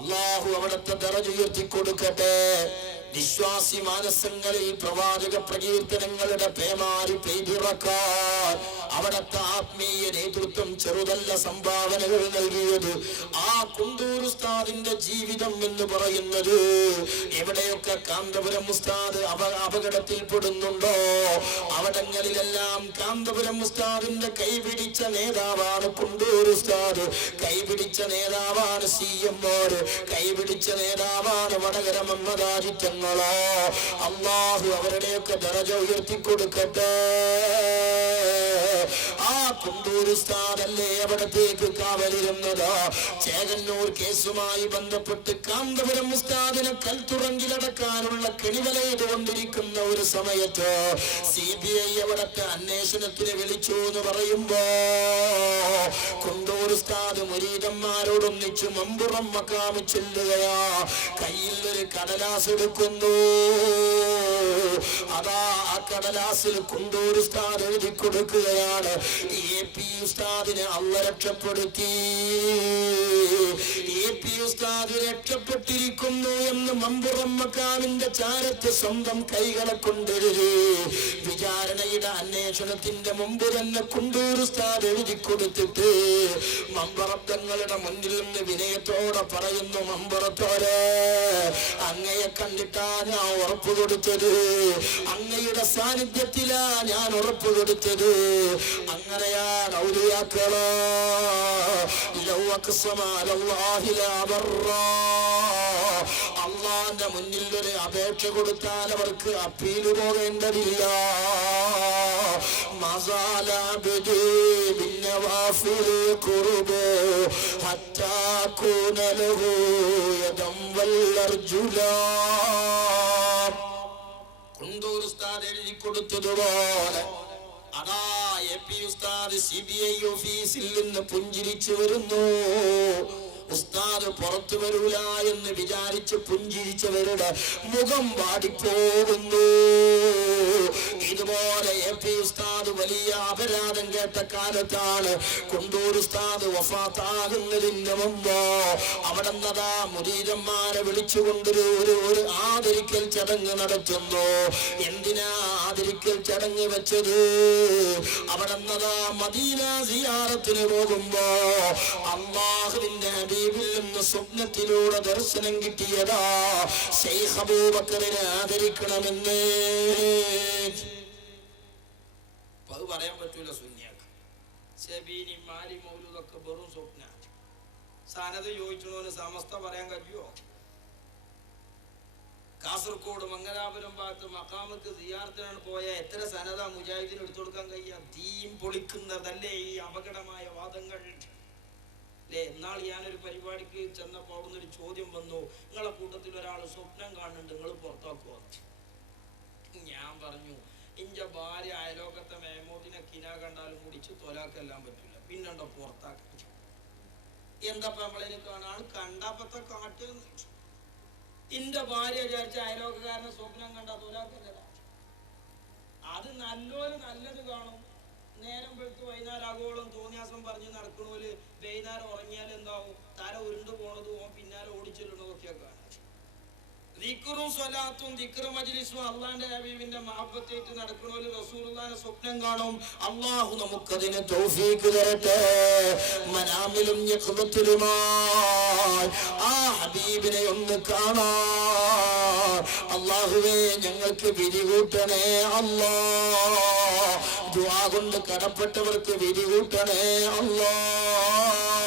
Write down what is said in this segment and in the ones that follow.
അള്ളാഹു അവിടുത്തെ ദറജ ഉയർത്തി കൊടുക്കട്ടെ. വിശ്വാസി മാനസങ്ങളിൽ പ്രവാചക പ്രകീർത്തനങ്ങളുടെ പേമാരി പെയ്തിറക്കാൻ അവിടുത്തെ ആത്മീയ നേതൃത്വം ചെറുതല്ല സംഭാവനകൾ നൽകിയത്. ആ കുണ്ടൂർ ഉസ്താദിന്റെ ജീവിതം എന്ന് പറയുന്നത് എവിടെയൊക്കെ കാന്തപുരം ഉസ്താദ് അപകടത്തിൽപ്പെടുന്നുണ്ടോ അവിടങ്ങളിലെല്ലാം കാന്തപുരം ഉസ്താദിന്റെ കൈപിടിച്ച നേതാവാണ് കുണ്ടൂർ ഉസ്താദ്, കൈപിടിച്ച നേതാവാണ് CM, കൈപിടിച്ച നേതാവാണ് വടകര മമ്മദാജിറ്റങ്ങൾ. അല്ലാഹു അവരുടെയൊക്കെ ദറജ ഉയർത്തി കൊടുക്കട്ടെ. ആ കുണ്ടൂർ ഉസ്താദല്ലേ അവിടത്തേക്ക് കാവലിരുന്നത്. ചേകന്നൂർ കേസുമായി ബന്ധപ്പെട്ട് കാന്തപുരം ഉസ്താദിനെ കൽത്തുറങ്കിലടക്കാനുള്ള കെണിവലയിട്ടുകൊണ്ടിരിക്കുന്ന ഒരു സമയത്ത് CBI അവിടത്തെ അന്വേഷണത്തിന് വിളിച്ചു എന്ന് പറയുമ്പോ കുണ്ടൂർ ഉസ്താദ് മുരീദന്മാരോടൊന്നിച്ച് മമ്പുറം മക്കാമി ചെല്ലുകയാ. കയ്യിൽ ഒരു കടലാസ് എടുക്കുന്നു. അതാ ആ കടലാസിൽ കുണ്ടൂർ ഉസ്താദ് എഴുതി കൊടുക്കുകയാണ്, AP ഉസ്താദിനെ അള്ള രക്ഷപ്പെടുത്തി, AP ഉസ്താദ് രക്ഷപ്പെട്ടിരിക്കുന്നു എന്ന് മമ്പുറം മക്കാമിന്റെ ചാരത്ത് സ്വന്തം കൈകളെ കൊണ്ടെഴുതി. വിചാരണയുടെ അന്വേഷണത്തിന്റെ മുമ്പ് തന്നെ കുണ്ടൂർ ഉസ്താദ് എഴുതി കൊടുത്തിട്ട് മമ്പറത്തങ്ങളുടെ മുന്നിൽ നിന്ന് വിനയത്തോടെ പറയുന്നു, മമ്പറത്തോരെ അങ്ങയെ കണ്ടിട്ടാ ഞാൻ ഉറപ്പ് കൊടുത്തത്, അങ്ങയുടെ സാന്നിധ്യത്തിലാ ഞാൻ ഉറപ്പ് കൊടുത്തത്. അങ്ങനെയാണ് ഔലിയാക്കള് അള്ളാന്റെ മുന്നിൽ ഒരു അപേക്ഷ കൊടുത്താൽ അവർക്ക് അപ്പീല് പോകേണ്ടതില്ല. കുണ്ടൂർ ഉസ്താദ് എഴുതി കൊടുത്തതുപോലെ അതാ AP ഉസ്താദ് CBI ഓഫീസിൽ നിന്ന് പുഞ്ചിരിച്ചു വരുന്നു. ഉസ്താദ് പുറത്തു വരൂല എന്ന് വിചാരിച്ച് പുഞ്ചിരിച്ചവരുടെ മുഖം വാടിപ്പോകുന്നു. ഇതുപോലെ AP ഉസ്താദ് വലിയ അപരാധം കേട്ട കാലത്താണ് കുണ്ടൂർ ഉസ്താദ് വഫാത്താകുന്നതിന് മുമ്പ് അവിടെ നിന്നതാ മുരീദന്മാരെ വിളിച്ചുകൊണ്ടൊരു ഒരു ആദരിക്കൽ ചടങ്ങ് നടത്തുന്നു. എന്തിനാ ആദരിക്കൽ ചടങ്ങ് വെച്ചത്? അവിടെ നിന്നതാ മദീന സിയാറത്തിന് പോകുമ്പോ അല്ലാഹുവിന്റെ ഹബീബിൽ നിന്ന് സ്വപ്നത്തിലൂടെ ദർശനം കിട്ടിയതാ ശൈഖ് അബൂബക്കറിനെ ആദരിക്കണമെന്ന്. അത് പറയാൻ പറ്റൂല സുന്നിയാക്ക്. സെബീനി മാലി മൗലൂദൊക്കെ വെറും സ്വപ്ന. സനത് ചോദിച്ചോന്ന് സമസ്ത പറയാൻ കഴിയുമോ? കാസർഗോഡ് മംഗലാപുരം ഭാഗത്ത് മക്കാമക്ക് സിയാറത്തിനാണ് പോയ എത്ര സനത മുജാഹിദിന് എടുത്തു കൊടുക്കാൻ കഴിയുക? തീം പൊളിക്കുന്നതല്ലേ ഈ അപകടമായ വാദങ്ങൾ അല്ലേ? എന്നാൾ ഞാനൊരു പരിപാടിക്ക് ചെന്നപ്പോൾ അവിടുന്ന് ഒരു ചോദ്യം വന്നു, നിങ്ങളെ കൂട്ടത്തിൽ ഒരാൾ സ്വപ്നം കാണുന്നുണ്ട്, നിങ്ങൾ പുറത്താക്കുമോ? ഞാൻ പറഞ്ഞു, ഇഞ്ച ഭാര്യ അയലോകത്തെ മേമോട്ടിനെ കിന കണ്ടാലും കുടിച്ച് തൊലാക്കെല്ലാം പറ്റില്ല, പിന്നെണ്ടോ പുറത്താക്കാൻ? എന്താ നമ്മളതിന് കാണാൻ കണ്ടപ്പത്തെ കാട്ട്. ഇന്റെ ഭാര്യ വിചാരിച്ച അയലോകക്കാരനെ സ്വപ്നം കണ്ട തൊലാക്കല്ല. അത് നല്ലൊരു നല്ലത് കാണും. നേരം വെളുത്ത് വൈകുന്നേരം ആഗോളം തോന്നിയാസം പറഞ്ഞ് നടക്കണോല് വൈകുന്നേരം ഉറങ്ങിയാൽ എന്താവും? തല ഉരുണ്ടു പോണതും ഓൻ പിന്നാലെ ഓടിച്ചെല്ലുന്നതൊക്കെ കാണാം. ദിക്റും സ്വലാത്തും ദിക്ർ മജ്ലിസും അള്ളാന്റെ ഹബീബിന്റെ മഹബ്ബത്തായിട്ട് നടക്കണോല് റസൂലുള്ളാഹിനെ സ്വപ്നം കാണും. അല്ലാഹു നമുക്കതിന് തൗഫീഖ് തരട്ടെ. മനാമിലും യഖ്ബത്തുലുമായി ആ ഹബീബിനെ ഒന്ന് കാണാൻ അല്ലാഹുവേ ഞങ്ങൾക്ക് വിധികൂട്ടണേ അല്ലാഹ്. ദുആ കൊണ്ട് കടപ്പെട്ടവർക്ക് വിധികൂട്ടണേ അല്ലാഹ്.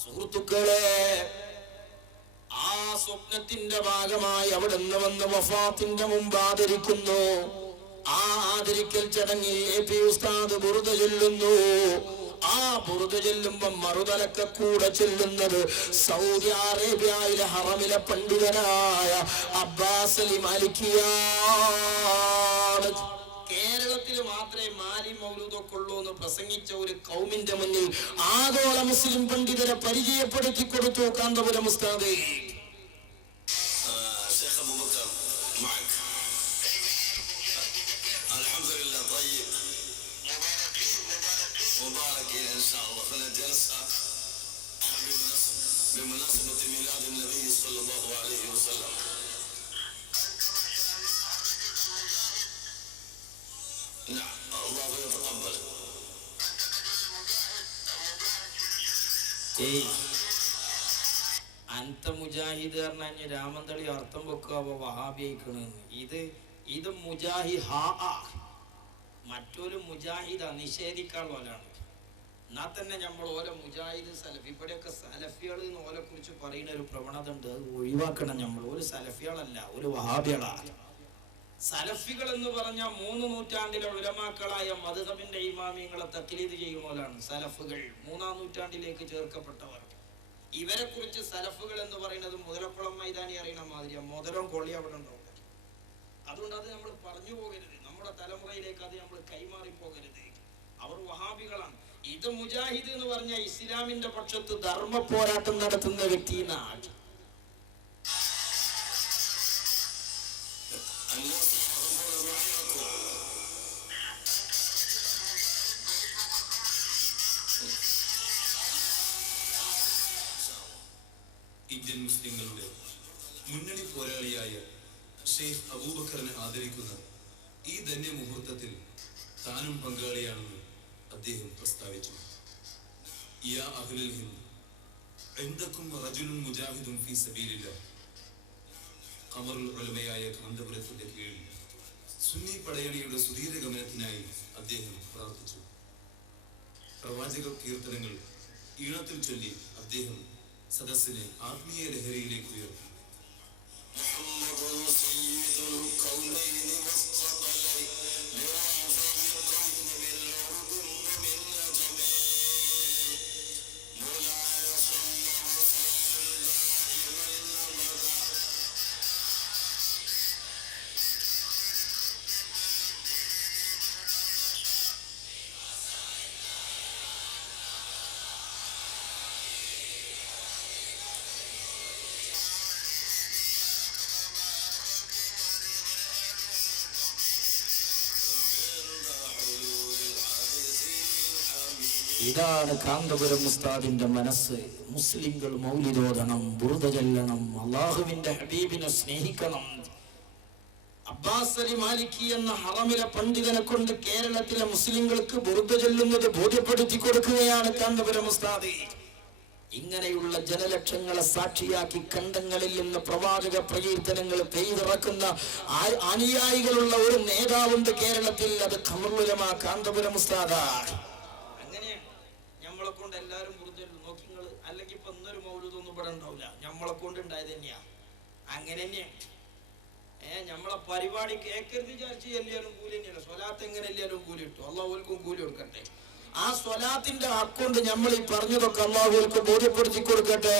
സുഹൃത്തുക്കളെ, ആ സ്വപ്നത്തിന്റെ ഭാഗമായി അവിടെ നിന്ന് വന്ന് വഫാത്തിന്റെ മുമ്പ് ആദരിക്കുന്നു. ആ ആദരിക്കൽ ചടങ്ങിൽ AP ഉസ്താദ് ബുറുദ ചൊല്ലുന്നു. ആ ബുറുദ ചൊല്ലുമ്പോ മറുതലക്ക കൂടെ ചെല്ലുന്നത് സൗദി അറേബ്യയിലെ ഹറമിലെ പണ്ഡിതനായ അബ്ബാസ് അലി മാലിക്കിയാണ്. കേരളത്തിൽ മാത്രമേ മാലി മൗലൂദൊക്കെ ഉള്ളൂ എന്ന് പ്രസംഗിച്ച ഒരു കൗമിന്റെ മുന്നിൽ ആഗോള മുസ്ലിം പണ്ഡിതരെ പരിചയപ്പെടുത്തി കൊടുത്തു കാന്തപുരം ഉസ്താദ്. بمناسبة ميلاد النبي صلى الله عليه وسلم. نعم الله يتقبل. അന്ത മുജാഹിദ് പറഞ്ഞ രാമന്തളി അർത്ഥം വെക്കുക വഹാബിക്കണ്. ഇത് മുജാഹി മറ്റൊരു മുജാഹിദ നിഷേധിക്കാനുള്ളവരാണ്. എന്നാൽ തന്നെ നമ്മൾ ഓരോ മുജാഹിദ് സലഫി, ഇവിടെയൊക്കെ സലഫികൾ എന്ന് ഓലെ കുറിച്ച് പറയുന്ന ഒരു പ്രവണത ഉണ്ട്. അത് ഒഴിവാക്കണം. നമ്മൾ ഒരു സലഫികളല്ല, ഒരു വഹാബികളാണ്. സലഫികൾ എന്ന് പറഞ്ഞാൽ 3 നൂറ്റാണ്ടിലെ ഉലമാക്കളായ മദ്ഹബിന്റെ ഇമാമിയങ്ങളെ തഖ്ലീദ് ചെയ്യുന്നവരാണ് സലഫുകൾ. 3-ാം നൂറ്റാണ്ടിലേക്ക് ചേർക്കപ്പെട്ടവർ. ഇവരെ കുറിച്ച് സലഫുകൾ എന്ന് പറയുന്നത് മുതലക്കുളം മൈതാനി അറിയണ മാതിരിയാ. മുതലും കൊള്ളി അവിടെ ഉണ്ടാവും. അതുകൊണ്ട് അത് നമ്മൾ പറഞ്ഞു പോകരുത്. നമ്മുടെ തലമുറയിലേക്ക് അത് നമ്മൾ കൈമാറി പോകരുത്. അവർ വഹാബികളാണ്. ഇത് മുജാഹിദ് എന്ന് പറഞ്ഞാൽ ഇസ്ലാമിന്റെ പക്ഷത്ത് ധർമ്മ പോരാട്ടം നടത്തുന്ന വ്യക്തി എന്നാണ്. ഇന്ത്യൻ മുസ്ലിങ്ങളുടെ മുന്നണി പോരാളിയായ ഷെയ്ഖ് അബൂബക്കറിനെ ആദരിക്കുന്ന ഈ ധന്യ മുഹൂർത്തത്തിൽ താനും പങ്കാളിയാണെന്ന് അദ്ദേഹം പ്രസ്താവിച്ചു. യാ അഹ്ലൽ ഹിന്ദ് ഇൻദകും റജുലുൻ മുജാഹിദുൻ ഫീ സബീലില്ലാഹ്. ഖമറുൽ ഉലമയായ കാന്തപുരത്തിന്റെ കീഴിൽ സുന്നി പടയണിയുടെ സുദീർഘ ഗമനത്തിനായി അദ്ദേഹം പ്രാർത്ഥിച്ചു. പ്രവാചക കീർത്തനങ്ങൾ ഈണത്തിൽ ചൊല്ലി അദ്ദേഹം സദസ്സിനെ ആത്മീയ ലഹരിയിലേക്ക് ഉയർത്തി. ഇതാണ് കാന്തപുരം ഉസ്താദിന്റെ മനസ്സ്. മുസ്ലിങ്ങൾ മൗലിദോദണം, ബുർദ ചൊല്ലണം, അള്ളാഹുവിന്റെ ഹബീബിനെ സ്നേഹിക്കണം. അബ്ബാസ് അലി മാലിക്കി എന്ന ഹറമിലെ പണ്ഡിതനെ കൊണ്ട് കേരളത്തിലെ മുസ്ലിങ്ങൾക്ക് ബുർദ ചൊല്ലുന്നത് ബോധ്യപ്പെടുത്തി കൊടുക്കുകയാണ് കാന്തപുരം ഉസ്താദ്. ഇങ്ങനെയുള്ള ജനലക്ഷങ്ങളെ സാക്ഷിയാക്കി കണ്ടങ്ങളിൽ നിന്ന് പ്രവാചക പ്രകീർത്തനങ്ങൾ പെയ്തിറക്കുന്ന അനുയായികളുള്ള ഒരു നേതാവുണ്ട് കേരളത്തിൽ. അത് ഖമറുൽ ഉലമ കാന്തപുരം ഉസ്താദാണ്. നമ്മളെ കൊണ്ട് എല്ലാവരും ബുർദും നോക്കിങ്ങൾ. അല്ലെങ്കിൽ ഇപ്പൊ ഇന്നൊരു മൗലൂദൊന്നും ഇവിടെ ഉണ്ടാവില്ല. നമ്മളെ കൊണ്ട് ഉണ്ടായത് തന്നെയാ. അങ്ങനെ തന്നെയാണ്. നമ്മളെ പരിപാടി കേൾക്കരുത് വിചാരിച്ച് എല്ലാവരും കൂലി തന്നെയല്ല. സ്വലാത്ത് എങ്ങനെ എല്ലാവരും കൂലി കിട്ടും. അള്ളാഹുൽക്കും കൂലി കൊടുക്കട്ടെ. ആ സ്വലാത്തിന്റെ അക്കൗണ്ട് നമ്മൾ ഈ പറഞ്ഞതൊക്കെ അള്ളാഹുൽക്ക് ബോധ്യപ്പെടുത്തി കൊടുക്കട്ടെ.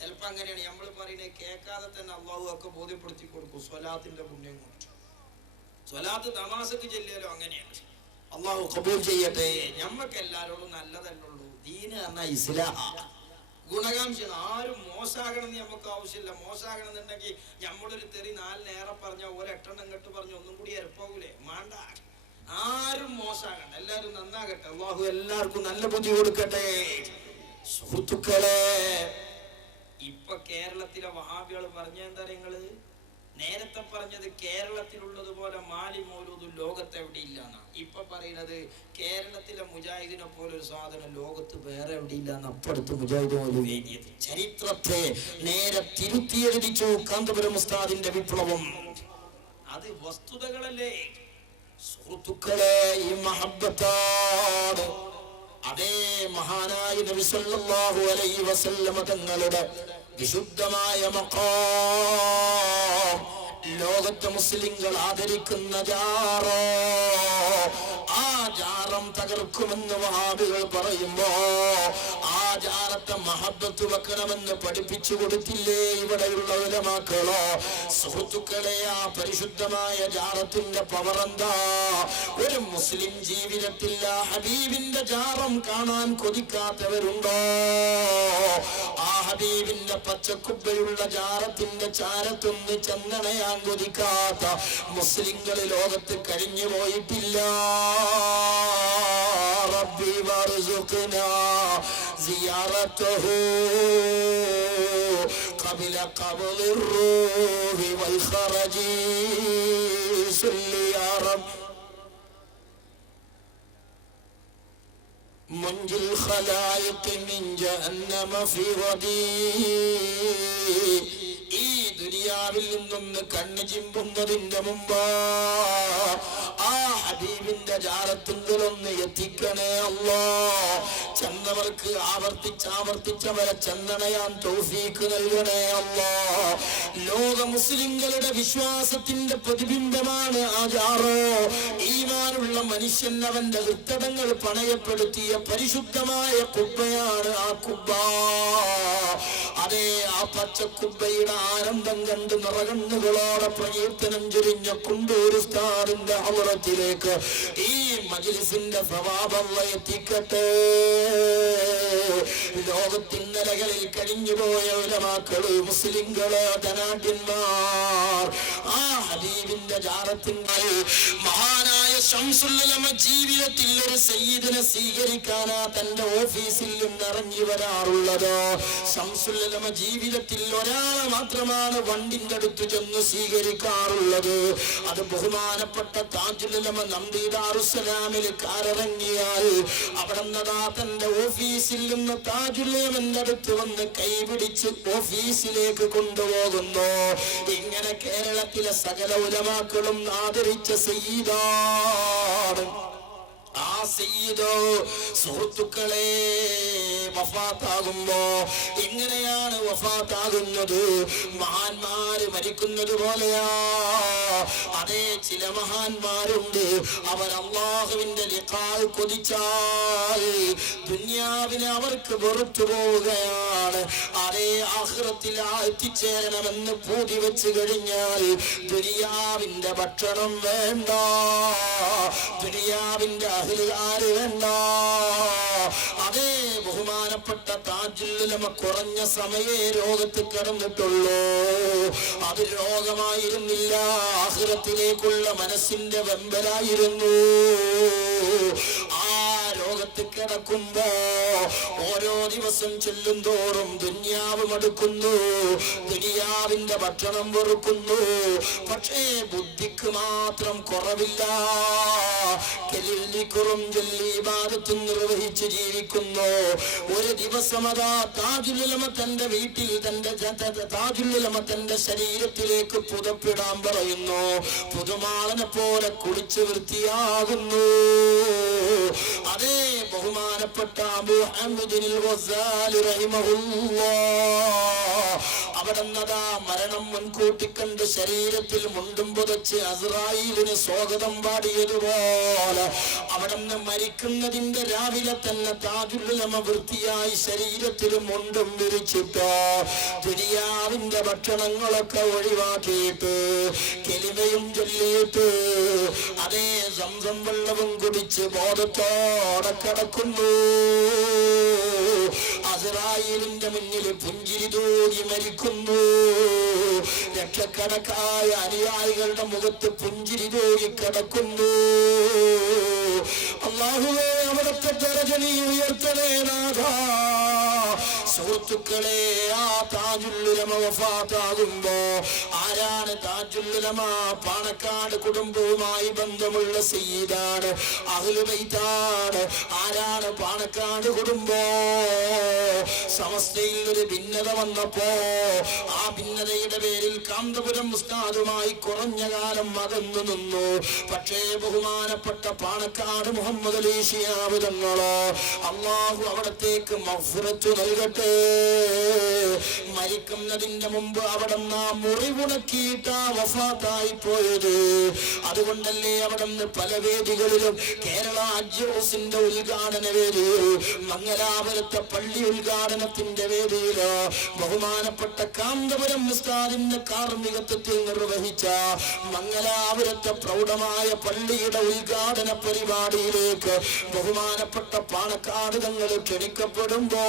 ചിലപ്പോ അങ്ങനെയാണ് നമ്മൾ പറയുന്നത്. കേൾക്കാതെ തന്നെ അള്ളാഹു ഒക്കെ ബോധ്യപ്പെടുത്തി കൊടുക്കും സ്വലാത്തിന്റെ പുണ്യം കൊണ്ട്. സ്വലാത്ത് തമാസക്ക് ചെല്ലിയാലും അങ്ങനെയാണ്. അള്ളാഹു ഖബൂൽ ചെയ്യട്ടെ. ഞമ്മക്ക് എല്ലാരോടും നല്ലതല്ലുള്ളൂ. ദീന് പറഞ്ഞാൽ ഇസ്ലാം ഗുണകാംക്ഷയാണ്. ആരും മോശമാകണം എന്ന് നമുക്ക് ആവശ്യമില്ല. മോശമാകണം എന്നുണ്ടെങ്കിൽ നമ്മളൊരു തെറി 4 നേരെ പറഞ്ഞ 1 ഇങ്ങോട്ട് പറഞ്ഞ ഒന്നും കൂടി എരപ്പാവൂലേ? മാണ്ട. ആരും മോശമാകണ്ട, എല്ലാരും നന്നാകട്ടെ. അള്ളാഹു എല്ലാവർക്കും നല്ല ബുദ്ധി കൊടുക്കട്ടെ. സുഹൃത്തുക്കളെ, ഇപ്പൊ കേരളത്തിലെ വഹാബികൾ പറഞ്ഞ എന്താ നിങ്ങള് നേരത്തെ പറഞ്ഞത് കേരളത്തിലുള്ളതുപോലെ മാലി മൗലൂദ് ലോകത്ത് എവിടെ ഇല്ലാന്ന. ഇപ്പൊ പറയുന്നത് കേരളത്തിലെ മുജാഹിദിനെ പോലെ ഒരു സാധനം ലോകത്ത് വേറെ എവിടെ ഇല്ലാന്ന്. അപ്പടുത്ത് മുജാഹിദ് മൗലൂദ് എഴുതിയത് ചരിത്രത്തെ നേരെ തിരുത്തിയെഴുതിച്ചു കാന്തപുരം ഉസ്താദിന്റെ വിപ്ലവം. അത് വസ്തുതകളല്ലേ സുഹൃത്തുക്കളെ? ഈ മഹബ്ബത്താണ്. അതേ മഹാനായ നബി സല്ലല്ലാഹു അലൈഹി വസല്ലമ തങ്ങളുടെ വിശുദ്ധമായ മഖാം, ലോകത്തെ മുസ്ലിങ്ങൾ ആദരിക്കുന്ന ജാറോ, ആ ജാറം തകർക്കുമെന്ന് വഹാബികൾ പറയുമ്പോ ആ ജാറത്തെ മഹബ്ബത്ത് വെക്കണമെന്ന് പഠിപ്പിച്ചു കൊടുത്തില്ലേ ഇവിടെയുള്ള ഉലമാക്കളോ? സുഹൃത്തുക്കളെ, ആ പരിശുദ്ധമായ ജാറത്തിന്റെ പവർ എന്താ? ഒരു മുസ്ലിം ജീവിതത്തിൽ ആ ഹബീബിന്റെ ജാറം കാണാൻ കൊതിക്കാത്തവരുണ്ടോ? ആ ഹബീബിന്റെ പച്ചക്കുബ്ബയുള്ള ജാറത്തിന്റെ ചാരത്തൊന്ന് ചെന്നണയാൻ കൊതിക്കാത്ത മുസ്ലിങ്ങൾ ലോകത്ത് കഴിഞ്ഞു പോയിട്ടില്ല. റബ്ബി വർസുഖ്നാ സിയാറത്തുഹു ഖബല ഖബ്ളി റൂഹി വൽ ഖറജി സല്ലി യാ റബ്ബ് മുൻജിൽ ഖലായിഖ് മിൻ ജഹന്നമ ഫി ഗദി. ഈ ദുനിയാവിൽ നിന്നൊന്ന് കണ്ണു ചിമ്പുന്നതിന്റെ മുമ്പ് ആ ഹബീബിന്റെ ജാറത്തുകളൊന്ന് എത്തിക്കണേ അല്ലാ. ചെന്നവർക്ക് ആവർത്തിച്ചവരെ ചെന്നണയാൻ തൗഫീഖ് നൽകണേ അല്ലാ. ലോക മുസ്ലിങ്ങളുടെ വിശ്വാസത്തിന്റെ പ്രതിബിംബമാണ് ആ ജാറോ. ഈമാനുള്ള മനുഷ്യൻ അവന്റെ ഹൃത്തടങ്ങൾ പണയപ്പെടുത്തിയ പരിശുദ്ധമായ കുബ്ബയാണ് ആ കുബ്ബ. അതേ, ആ പച്ചക്കുബ്ബയുടെ ആനന്ദം കണ്ട് നിറകണ്ണുകളോടെ പ്രകീർത്തനം ചൊരിഞ്ഞ കുണ്ടൂർ ഉസ്താദിന്റെ ഹളറത്തിലേക്ക് ഈ മജ്‌ലിസിന്റെ സവാബ് എത്തിക്കട്ടെ. ലോകത്തിന്നലകളിൽ കഴിഞ്ഞുപോയ ഉലമാക്കള്, മുസ്ലിങ്ങള്, ധനാഢ്യന്മാർ ആ ഹബീബിന്റെ ജാറത്തിന്റെ മഹാനായ ശംസുൽ ഉലമ ജീവിതത്തിൽ ഒരു സയ്യിദിനെ സ്വീകരിക്കാനാ തന്റെ ഓഫീസിൽ നിന്ന് ഇറങ്ങി വരാറുള്ളത്. ശംസുൽ ഉലമ ജീവിതത്തിൽ ഒരാളെ മാത്രമാണ് വണ്ടിന്റെ അടുത്ത് ചെന്ന് സ്വീകരിക്കാറുള്ളത്. അത് ബഹുമാനപ്പെട്ട താജുൽ ഉലമ നന്ദി ദാറുസ്സലാമിൽ കാറിറങ്ങിയാൽ അവിടെ നിന്നതാ തന്റെ ഓഫീസിൽ നിന്ന് താജുൽ ഉലമന്റെ അടുത്ത് വന്ന് കൈപിടിച്ച് ഓഫീസിലേക്ക് കൊണ്ടുപോകുന്നു. ഇങ്ങനെ കേരളത്തിലെ സകല ഉലമാക്കളും ആദരിച്ച സയ്യിദാണ്. ആ സയ്യിദോ സുഹൃത്തുക്കളെ വഫാത്താകുമ്പോ എങ്ങനെയാണ് വഫാത്താകുന്നത്? മഹാന്മാര് മരിക്കുന്നത് പോലെയാ. അതേ, ചില മഹാന്മാരുണ്ട്, അവർ അല്ലാഹുവിന്റെ ലിഖാഅ് കൊതിച്ചാൽ ദുനിയാവിനെ അവർക്ക് വെറുത്തു പോവുകയാണ്. അതേ, ആഖിറത്തിൽ എത്തിച്ചേരണമെന്ന് പൂതി വെച്ച് കഴിഞ്ഞാൽ ദുനിയാവിന്റെ ഭക്ഷണം വേണ്ട, ദുനിയാവിന്റെ അഹ്ലുകാര് വേണ്ട. അതേ, ബഹുമാനപ്പെട്ട താജുൽ ഉലമ കുറഞ്ഞ സമയേ രോഗത്ത് കിടന്നിട്ടുള്ളൂ. അത് രോഗമായിരുന്നില്ല, ആഖിറത്തിലേക്കുള്ള മനസ്സിന്റെ വെമ്പലായിരുന്നു. ആ രോഗത്ത് കിടക്കുമ്പോ ഓരോ ദിവസം ചെല്ലും തോറും ദുനിയാവ് മടുക്കുന്നു, ദുനിയാവിന്റെ ഭക്ഷണം വെറുക്കുന്നു. പക്ഷേ ബുദ്ധിക്ക് മാത്രം കുറവില്ല. ഇബാദത്ത് നിർവഹിച്ച് ജീവിക്കുന്നു. ഒരു ദിവസം അതാ താജുൽ ഉലമ തന്റെ വീട്ടിൽ താജുൽ ഉലമ തന്റെ ശരീരത്തിലേക്ക് പുതപ്പിടാൻ പറയുന്നു. പുതുമാളനെ പോലെ കുളിച്ച് വൃത്തിയാകുന്നു. അതേ, ബഹുമാനപ്പെട്ട അബൂ ഹംദിൽ ഗസാലി റഹിമഹുല്ലാഹ് അവിടെ നദാ മരണം മുൻകൂട്ടി കണ്ട് ശരീരത്തിൽ മുണ്ടും പുതച്ച് അസ്രായീലിന് സ്വാഗതം പാടിയതുപോലെ അവിടെ നിന്ന് മരിക്കുന്നതിന്റെ രാവിലെ തന്നെ താജുൽ ഉലമ വൃത്തിയായി ശരീരത്തിൽ മുണ്ടും വിരിച്ചിട്ട് ദുനിയാവിന്റെ ഭക്ഷണങ്ങളൊക്കെ ഒഴിവാക്കിയിട്ട് കെലിമയും ചൊല്ലിയിട്ട് അതേ സംസം വെള്ളവും കുടിച്ച് ബോധത്തോടെ കിടക്കുന്നു. അസ്രായീലിന്റെ മുന്നിൽ പുഞ്ചിരി തൂകി മരിക്കുന്നു. ലക്ഷക്കണക്കായ അനുയായികളുടെ മുഖത്ത് പുഞ്ചിരി തൂകി കിടക്കുന്നു. അല്ലാഹുവേ, അവിടുത്തെ ദറജ നീ ഉയർത്തണേ നാഥാ. സുഹൃത്തുക്കളെ, ആ താജുൽ ഉലമ വഫാത്താകുമ്പോ ആരാണ് താജുൽ ഉലമ? പാണക്കാട് കുടുംബവുമായി ബന്ധമുള്ള സയ്യിദാണ്, അഹ്ലു ബൈത്താണ്. ആരാണ് പാണക്കാട് കുടുംബം? സമസ്തയിൽ ഒരു ഭിന്നത വന്നപ്പോ ആ ഭിന്നതയുടെ പേരിൽ കാന്തപുരം ഉസ്താദുമായി കുറഞ്ഞ കാലം അകന്നു നിന്നു. പക്ഷേ ബഹുമാനപ്പെട്ട പാണക്കാട് മുഹമ്മദ് അലി ശിഹാബ് തങ്ങളോ അല്ലാഹു അവിടത്തേക്ക് മഗ്ഫിറത്ത് നൽകട്ടെ. മരിക്കുന്നതിന്റെ മുമ്പ് അവിടെ മുറിവുണക്കിയിട്ടാ വഫാത്തായി പോയത്. അതുകൊണ്ടല്ലേ അവിടെ നിന്ന് പല വേദികളിലും കേരള ഹജ്ജ് ഹൗസിന്റെ ഉദ്ഘാടന വേദിയിൽ, മംഗലാപുരത്തെ പള്ളി ഉദ്ഘാടനത്തിന്റെ വേദിയില് ബഹുമാനപ്പെട്ട കാന്തപുരം ഉസ്താദിന്റെ കാർമ്മികത്വത്തിൽ നിർവഹിച്ച മംഗലാപുരത്തെ പ്രൗഢമായ പള്ളിയുടെ ഉദ്ഘാടന പരിപാടിയിലേക്ക് ബഹുമാനപ്പെട്ട പാണക്കാട് തങ്ങൾ ക്ഷണിക്കപ്പെടുമ്പോ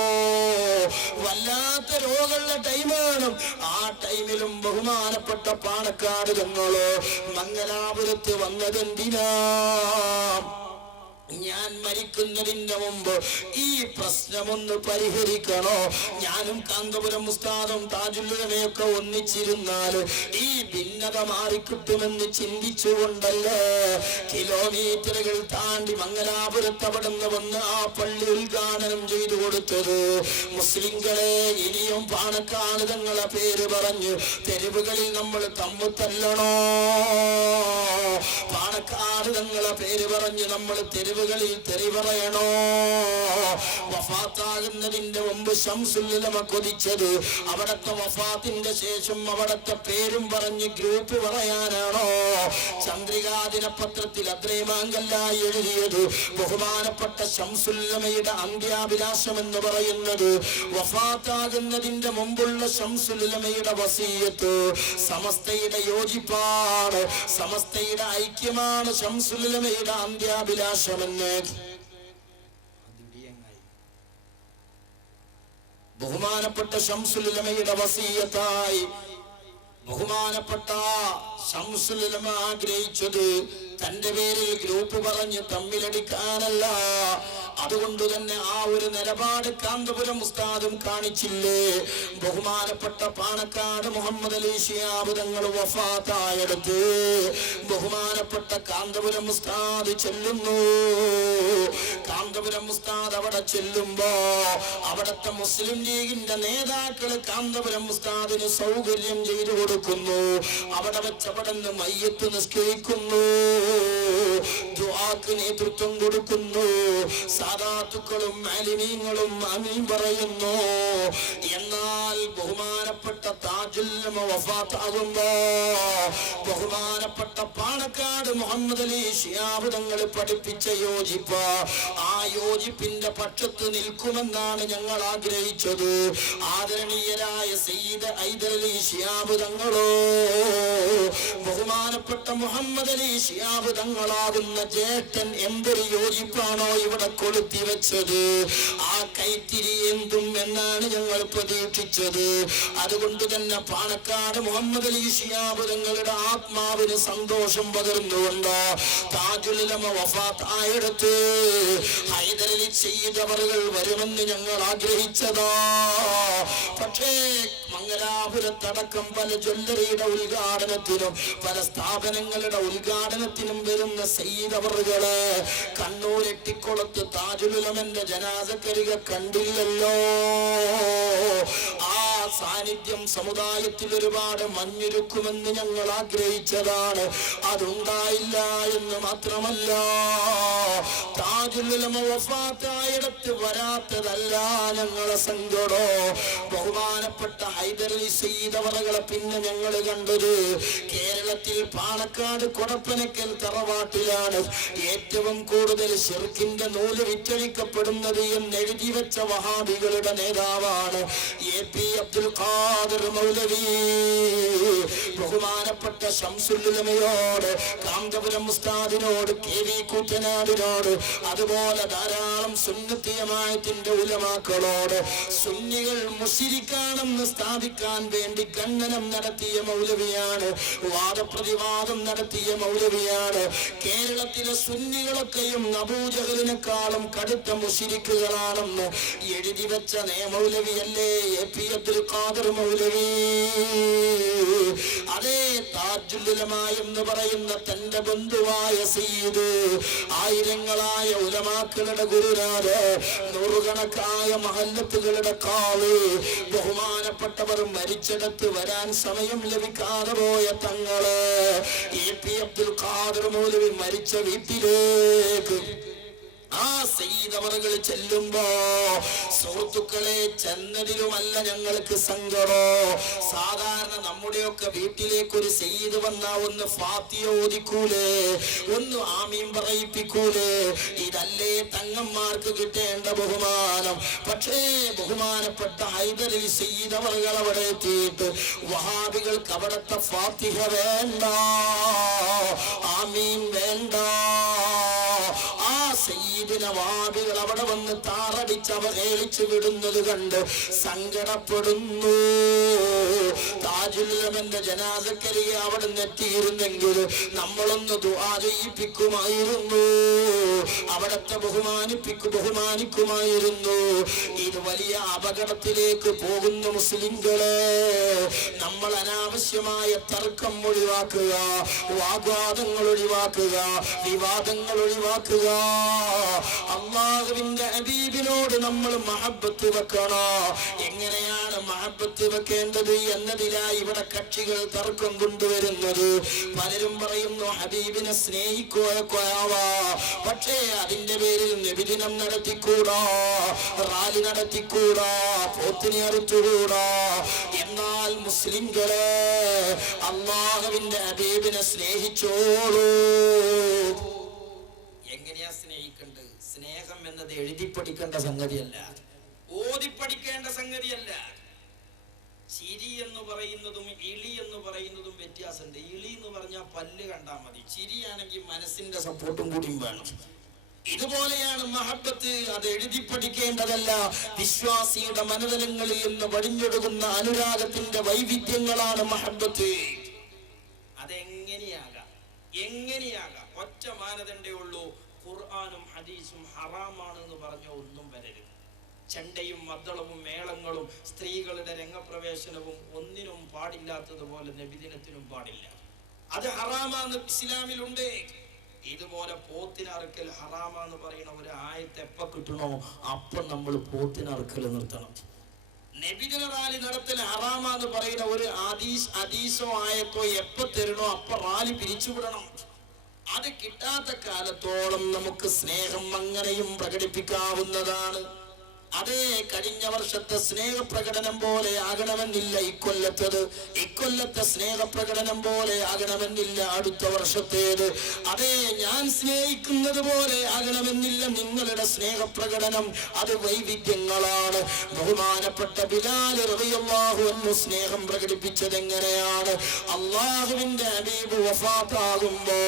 വല്ലാത്ത രോഗമുള്ള ടൈമാണ്. ആ ടൈമിലും ബഹുമാനപ്പെട്ട പാണക്കാട് തങ്ങള് മംഗലാപുരത്ത് വന്നതെന്തിനാ? ഞാൻ മരിക്കുന്നതിന്റെ മുമ്പ് ഈ പ്രശ്നമൊന്ന് പരിഹരിക്കണോ? ഞാനും കാന്തപുരം ഉസ്താദും താജുലുലമയൊക്കെ ഒന്നിച്ചിരുന്നാൽ ഈ ഭിന്നത മാറിക്കിട്ടുമെന്ന് ചിന്തിച്ചുകൊണ്ടല്ലേ കിലോമീറ്ററുകൾ താണ്ടി മംഗലാപുരത്ത് അവിടുന്ന് വന്ന് ആ പള്ളി ഉദ്ഘാടനം ചെയ്തു കൊടുത്തത്. മുസ്ലിങ്ങളെ, ഇനിയും പാണക്കാട് തങ്ങളെ പേര് പറഞ്ഞ് തെരുവുകളിൽ നമ്മൾ തമ്മിൽ തല്ലണോ? പാണക്കാട് തങ്ങളെ പേര് പറഞ്ഞ് നമ്മൾ തെരുവുകളിൽ തെറി പറയണോ? വഫാത്താകുന്നതിന്റെ മുമ്പ് ശംസുൽ ഉലമ കൊതിച്ചത് അവിടത്തെ വഫാത്തിന്റെ ശേഷം അവിടത്തെ പേരും പറഞ്ഞ് ഗ്രൂപ്പ് പറയാനാണോ? ചന്ദ്രികാ ദിനപത്രത്തിൽ അദ്രൈമാങ്കല്ലായി എഴുതിയത് ബഹുമാനപ്പെട്ട ശംസുൽ ഉലമയുടെ അന്ത്യാഭിലാഷം എന്ന് പറയുന്നത് വഫാത്താകുന്നതിന്റെ മുമ്പുള്ള ശംസുൽ ഉലമയുടെ വസിയത്ത് സമസ്തയുടെ യോജിപ്പാണ്, സമസ്തയുടെ ഐക്യമാണ് ശംസുൽ ഉലമയുടെ അന്ത്യാഭിലാഷമെന്ന്. ബഹുമാനപ്പെട്ട ശംസുൽ ഉലമയുടെ വസിയത്തായി ബഹുമാനപ്പെട്ട ശംസുൽ ഉലമ ആഗ്രഹിച്ചത് തന്റെ പേരിൽ ഗ്രൂപ്പ് പറഞ്ഞ് തമ്മിലടിക്കാനല്ല. അതുകൊണ്ട് തന്നെ ആ ഒരു നിലപാട് കാന്തപുരം ഉസ്താദും കാണിച്ചില്ലേ? ബഹുമാനപ്പെട്ട പാണക്കാട് മുഹമ്മദ് അലി ശിഹാബ് തങ്ങൾ വഫാത്തായെടുത്ത് ബഹുമാനപ്പെട്ട കാന്തപുരം ഉസ്താദ് ചെല്ലുന്നു. കാന്തപുരം ഉസ്താദ് അവിടെ ചെല്ലുമ്പോ അവിടത്തെ മുസ്ലിം ലീഗിന്റെ നേതാക്കള് കാന്തപുരം ഉസ്താദിന് സൗകര്യം ചെയ്തു കൊടുക്കുന്നു. അവിടെ വെച്ച് അവിടെ നിന്ന് മയ്യത്ത് നിസ്കരിക്കുന്നു, ദുആക്ക് നേതൃത്വം കൊടുക്കുന്നു, സാദാത്തുക്കളും ആലിമീങ്ങളും ആമീൻ പറയുന്നു. എന്നാൽ ബഹുമാനപ്പെട്ട താജുൽ ഉലമ വഫാത്താകുമ്പോ ബഹുമാനപ്പെട്ട പാണക്കാട് മുഹമ്മദ് അലി ശിഹാബ് തങ്ങൾ പഠിപ്പിച്ച യോജിപ്പ്, ആ യോജിപ്പിന്റെ പക്ഷത്ത് നിൽക്കുമെന്നാണ് ഞങ്ങൾ ആഗ്രഹിച്ചത്. ആദരണീയരായ സയ്യിദ് ഹൈദർ അലി ശിഹാബ് തങ്ങളോ ബഹുമാനപ്പെട്ട മുഹമ്മദ് അലി ശിഹാബ് തങ്ങളാകുന്ന ജ്യേഷ്ഠൻ എന്തൊരു യോജിപ്പാണോ ഇവിടെ കൊളുത്തി വെച്ചത്. ആ കൈത്തിരി എന്തും എന്നാണ് ഞങ്ങൾ പ്രതീക്ഷിച്ചത്. അതുകൊണ്ട് തന്നെ പാണക്കാട് മുഹമ്മദ് അലി ശിഹാബ് തങ്ങളുടെ ആത്മാവിന് സന്തോഷം പകർന്നുകൊണ്ട് താജുൽ ഉലമ വഫാത്തായെടുത്ത് ഹൈദർ അലി സയ്യിദ് അവറുകൾ വരുമെന്ന് ഞങ്ങൾ ആഗ്രഹിച്ചതാ. പക്ഷേ മംഗലാപുരത്തടക്കം പല ജ്വല്ലറിയുടെ ഉദ്ഘാടനത്തിനും പല സ്ഥാപനങ്ങളുടെ ഉദ്ഘാടനത്തിനും വരുന്ന സയ്യിദ് അവറുകളെ കണ്ണൂർ എട്ടിക്കുളത്ത് താജുൽ ഉലമന്റെ ജനാസക്കരികെ കണ്ടില്ലല്ലോ. ആ സാന്നിധ്യം സമുദായത്തിൽ ഒരുപാട് മഞ്ഞുരുക്കുമെന്ന് ഞങ്ങൾ ആഗ്രഹിച്ചതാണ്. അതുണ്ടായില്ല എന്ന് മാത്രമല്ല, താജുൽ ഉലമ വഫാത്തായിടത്ത് വരാത്തതല്ല ഞങ്ങളെ സങ്കടോ. ബഹുമാനപ്പെട്ട ഹൈദർ അലി സയ്യിദ് അവറുകളെ പിന്നെ ഞങ്ങൾ കണ്ടത് കേരളത്തിൽ പാണക്കാട് കൊടപ്പനക്കൽ തറവാട്ടിലാണ് ഏറ്റവും കൂടുതൽ ശിർക്കിന്റെ നൂല് വിറ്റഴിക്കപ്പെടുന്നത് എന്ന് എഴുതി വെച്ച വഹാബികളുടെ നേതാവാണ് AP അബ്ദുൽ ഖാദിർ മൗലവി. ബഹുമാനപ്പെട്ട ശംസുൽ ഉലമയോട്, കാന്തപുരം ഉസ്താദിനോട്, KV കൂറ്റനാടിനോട്, അതുപോലെ ധാരാളം സുന്നത്തി ജമാഅത്തിന്റെ ഉലമാക്കളോട് സുന്നികൾ മുശ്രിക്കാണെന്ന് സ്ഥാപിക്കാൻ വേണ്ടി ഖണ്ഡനം നടത്തിയ മൗലവിയാണ്, വാദപ്രതിവാദം നടത്തിയ മൗലവിയാണ്. കേരളത്തിലെ സുന്നികളൊക്കെയും അബൂജഹലിനെക്കാളും കടുത്ത മുശ്രിക്കുകളാണെന്ന് എഴുതി വെച്ച മൗലവിയല്ലേ AP അബ്ദുൽ ഖാദിർ മൗലവി. അതേ താജുൽ ഉലമ എന്ന് പറയുന്ന തന്റെ ബന്ധുവായ സയ്യിദ്, ആയിരങ്ങളായ ഉലമാക്കളുടെ ഗുരുനാഥ്, നൂറുകണക്കായ മഹല്ലത്തുകളുടെ കാളി, ബഹുമാനപ്പെട്ടവർ മരിച്ചിടത്ത് വരാൻ സമയം ലഭിക്കാതെ പോയ തങ്ങള് AP അബ്ദുൽ ഖാദിർ മൗലവി മരിച്ച വീട്ടിലേക്ക് ആ സയ്യിദ് അവറുകൾ ചെല്ലുമ്പോ സുഹൃത്തുക്കളെ ചെന്നതിലുമല്ല ഞങ്ങൾക്ക് സങ്കടോ. സാധാരണ നമ്മുടെയൊക്കെ വീട്ടിലേക്ക് ഒരു സയ്യിദ് വന്ന ഒന്ന് ഫാത്തിഹ ഓദിക്കൂലേ, ഒന്ന് ആമീൻ പറയിപ്പിക്കൂലേ? ഇതല്ലേ തങ്ങന്മാർക്ക് കിട്ടേണ്ട ബഹുമാനം. പക്ഷേ ബഹുമാനപ്പെട്ട ഹൈദർ അലി സയ്യിദ് അവറുകൾ അവിടെ എത്തിയിട്ട് വഹാബികൾക്ക് അവിടത്തെ ഫാത്തിഹ വേണ്ട, ആമീൻ വേണ്ട. ആ സയ്യിദ് മയ്യിദിനെ വാബികൾ അവിടെ വന്ന് താറടിച്ച് അവഹേളിച്ചു വിടുന്നത് കണ്ട് സങ്കടപ്പെടുന്നു. താജുൽ ഉലമന്റെ ജനാസക്കരിയെ അവിടെ എത്തിയിരുന്നെങ്കിൽ നമ്മളൊന്ന് ദുആ ചെയ്യിപ്പിക്കുമായിരുന്നു, അവിടത്തെ ബഹുമാനിക്കുമായിരുന്നു. ഇത് വലിയ അപകടത്തിലേക്ക് പോകുന്ന മുസ്ലിംകളെ, നമ്മൾ അനാവശ്യമായ തർക്കം ഒഴിവാക്കുക, വാഗ്വാദങ്ങൾ ഒഴിവാക്കുക, വിവാദങ്ങൾ ഒഴിവാക്കുക. അല്ലാഹുവിന്റെ ഹബീബിനോട് നമ്മൾ മഹബ്ബത്ത് വെക്കണോ? എങ്ങനെയാണ് മഹബ്ബത്ത് വെക്കേണ്ടത് എന്നതിലായി ഇവിടെ കക്ഷികൾ തർക്കം കൊണ്ടുവരുന്നത്. പലരും പറയുന്നു ഹബീബിനെ സ്നേഹിക്കുകയാവാ, പക്ഷേ അതിന്റെ പേരിൽ നബിദിനം നടത്തിക്കൂടാ, റാലി നടത്തിക്കൂടാ, പോത്തിനെ അറുത്തുകൂടാ. എന്നാൽ മുസ്ലിംകളെ, അല്ലാഹുവിന്റെ ഹബീബിനെ സ്നേഹിച്ചോളൂ. എങ്ങനെയാ സ്നേഹിക്കേണ്ടത്? സ്നേഹം എന്നത് എഴുതി പഠിക്കേണ്ട സംഗതിയല്ല, ഓതി പഠിക്കേണ്ട സംഗതിയല്ല. ചിരി എന്ന് പറയുന്നതും ഇളി എന്ന് പറയുന്നതും വ്യത്യാസമുണ്ട്. ഇളി എന്ന് പറഞ്ഞാൽ പല്ല് കണ്ടാൽ മതി, ചിരിയാണെങ്കിൽ മനസ്സിന്റെ സപ്പോർട്ടും കൂടിയും വേണം. ഇതുപോലെയാണ് മഹബത്ത്. അത് എഴുതി പഠിക്കേണ്ടതല്ല, വിശ്വാസിയുടെ മനതലങ്ങളിൽ നിന്ന് വടിഞ്ഞൊടുക്കുന്ന അനുരാഗത്തിന്റെ വൈവിധ്യങ്ങളാണ് മഹബത്ത്. അതെങ്ങനെയാകാം? ഒറ്റ മാനദണ്ഡേ ഉള്ളൂ, ഖുർആനും ഹദീസും ഹറാമാണെന്ന് പറഞ്ഞ ഒന്നും വരരുത്. ചെണ്ടയും മദ്ദളവും മേളങ്ങളും സ്ത്രീകളുടെ രംഗപ്രവേശനവും ഒന്നിനും പാടില്ലാത്തതുപോലെ നബിദിനത്തിനും പാടില്ല. അത് ഹറാമാന്ന് ഇസ്ലാമിലുണ്ട്. ഇതുപോലെ പോത്തിനറുക്കൽ ഹറാമാന്ന് പറയുന്ന ഒരു ആയത്ത് എപ്പ കിട്ടണോ അപ്പം നമ്മൾ പോത്തിനറുക്കൽ നിർത്തണം. നബിദിന റാലി നടത്തൽ ഹറാമാന്ന് പറയുന്ന ഒരു ഹദീസോ ആയത്തോ എപ്പ തരണോ അപ്പൊ റാലി പിരിച്ചുവിടണം. അത് കിട്ടാത്ത കാലത്തോളം നമുക്ക് സ്നേഹം അങ്ങനെയും പ്രകടിപ്പിക്കാവുന്നതാണ്. അതേ കഴിഞ്ഞ വർഷത്തെ സ്നേഹപ്രകടനം പോലെ ആകണമെന്നില്ല ഇക്കൊല്ലത്തെ സ്നേഹപ്രകടനം പോലെ ആകണമെന്നില്ല അടുത്ത വർഷത്തേത്. അതേ ഞാൻ സ്നേഹിക്കുന്നത് പോലെ ആകണമെന്നില്ല നിങ്ങളുടെ സ്നേഹപ്രകടനം. അത് വൈവിധ്യങ്ങളാണ്. ബഹുമാനപ്പെട്ട ബിലാൽ റളിയല്ലാഹു അൻഹു സ്നേഹം പ്രകടിപ്പിച്ചത് എങ്ങനെയാണ്? അല്ലാഹുവിന്റെ ഹബീബ് വഫാത്താകുമ്പോ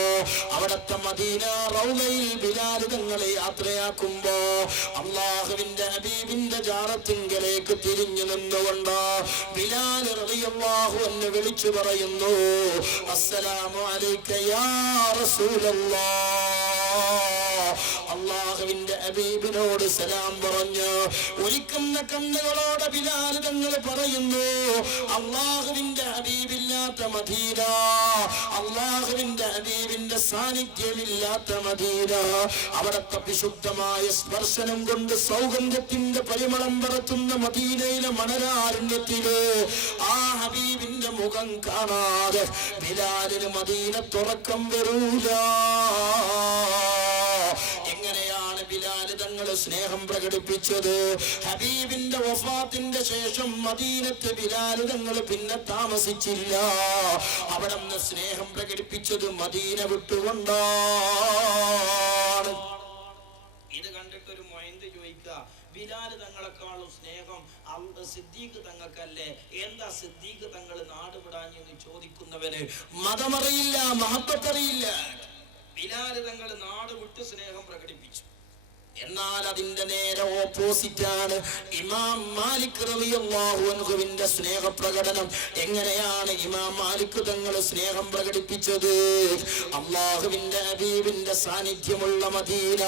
അവിടത്തെ മദീന റൗളയിൽ ബിലാൽ തങ്ങളെ യാത്രയാക്കുമ്പോ അല്ലാഹുവിന്റെ ഹബീബിന്റെ ജാറത്തിങ്കലേക്ക് തിരിഞ്ഞു നിന്നുകൊണ്ട് ബിലാൽ റളിയല്ലാഹു അൻഹു വിളിച്ചു പറയുന്നു, അസ്സലാമു അലൈക യാ റസൂലല്ലാഹ്. അല്ലാഹുവിന്റെ ഹബീബിനോട് സലാം പറഞ്ഞു ഒലിക്കുന്ന കണ്ണുകളോടെ ബിലാൽ തങ്ങൾ പറയുന്നു, അല്ലാഹുവിന്റെ ഹബീബില്ലാത്ത മദീന, അല്ലാഹുവിന്റെ ഹബീബിന്റെ സാന്നിധ്യമില്ലാത്ത മദീന, അവിടത്തെ വിശുദ്ധമായ സ്പർശനം കൊണ്ട് സൗഗന്ധ്യത്തിന്റെ പരിമളം പരത്തുന്ന മദീനയിലെ മണലാരണ്യത്തില് ആ ഹബീബിന്റെ മുഖം കാണാതെ ബിലാലിന് മദീന തുറക്കം വരൂല. എങ്ങനെയാണ് ബിലാൽ തങ്ങൾ സ്നേഹം പ്രകടിപ്പിച്ചത്? ഹബീബിന്റെ വഫാത്തിന്റെ ശേഷം മദീനത്ത് ബിലാൽ തങ്ങൾ പിന്നെ താമസിച്ചില്ല. അവിടെ നിന്ന് സ്നേഹം പ്രകടിപ്പിച്ചത് മദീന വിട്ടുകൊണ്ടാണ്. ഇത് കണ്ടിട്ട് ഒരു മൊയ്ന്ത് ചോദിക്കുക, ബിലാൽ തങ്ങളെക്കാളും സ്നേഹം സിദ്ദീഖ് തങ്ങൾക്കല്ലേ? എന്താ സിദ്ദീഖ് തങ്ങൾ നാട് വിടാഞ്ഞെന്ന് ചോദിക്കുന്നവന് മതമറിയില്ല, മഹബത്തറിയില്ല. ബിലാൽ തങ്ങൾ നാട് വിട്ട് സ്നേഹം പ്രകടിപ്പിച്ചു. എന്നാൽ അതിന്റെ നേരെ ഓപ്പോസിറ്റാണ് ഇമാം മാലിക് റളിയല്ലാഹു അൻഹുവിന്റെ സ്നേഹപ്രകടനം. എങ്ങനെയാണ് ഇമാം മാലിക് തങ്ങൾ സ്നേഹം പ്രകടിപ്പിച്ചത്? അല്ലാഹുവിന്റെ ഹബീബിന്റെ സാന്നിധ്യമുള്ള മദീന.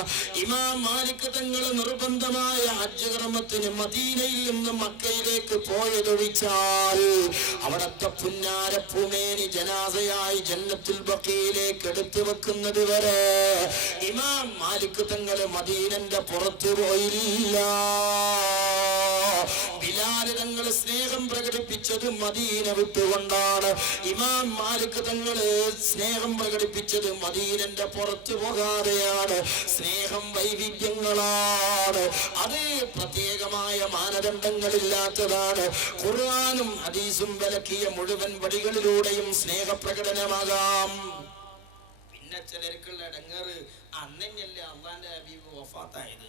ഇമാം മാലിക് തങ്ങൾ നിർബന്ധമായ ഹജ്ജ് കർമ്മത്തിന് മദീനയിൽ നിന്ന് മക്കയിലേക്ക് പോയതൊഴിച്ചാൽ അവിടത്തെ പുന്നാരപ്പൂമേനി ജനാസയായി ജന്നത്തുൽ ബഖീലേക്ക് എടുത്തു വെക്കുന്നത് വരെ ഇമാം മാലിക് തങ്ങൾ മദീന പുറത്തു പോയില്ല. ബിലാൽ തങ്ങൾ സ്നേഹം പ്രകടിപ്പിച്ചത് മദീന വിട്ടുകൊണ്ടാണ്. ഇമാം മാലിക് തങ്ങൾ സ്നേഹം പ്രകടിപ്പിച്ചത് മദീനന്റെ പുറത്തു പോകാതെയാണ്. സ്നേഹം വൈവിധ്യങ്ങളാണ്. അത് പ്രത്യേകമായ മാനദണ്ഡങ്ങളില്ലാത്തതാണ്. ഖുർആനും ഹദീസും വിലക്കിയ മുഴുവൻ വഴികളിലൂടെയും സ്നേഹപ്രകടനമാകാം. പിന്നെ ചിലർക്കുള്ള ഇടങ്ങേറ് അന്നല്ലേ അള്ളാന്റെ ഹബീബ് വഫാത്തായത്.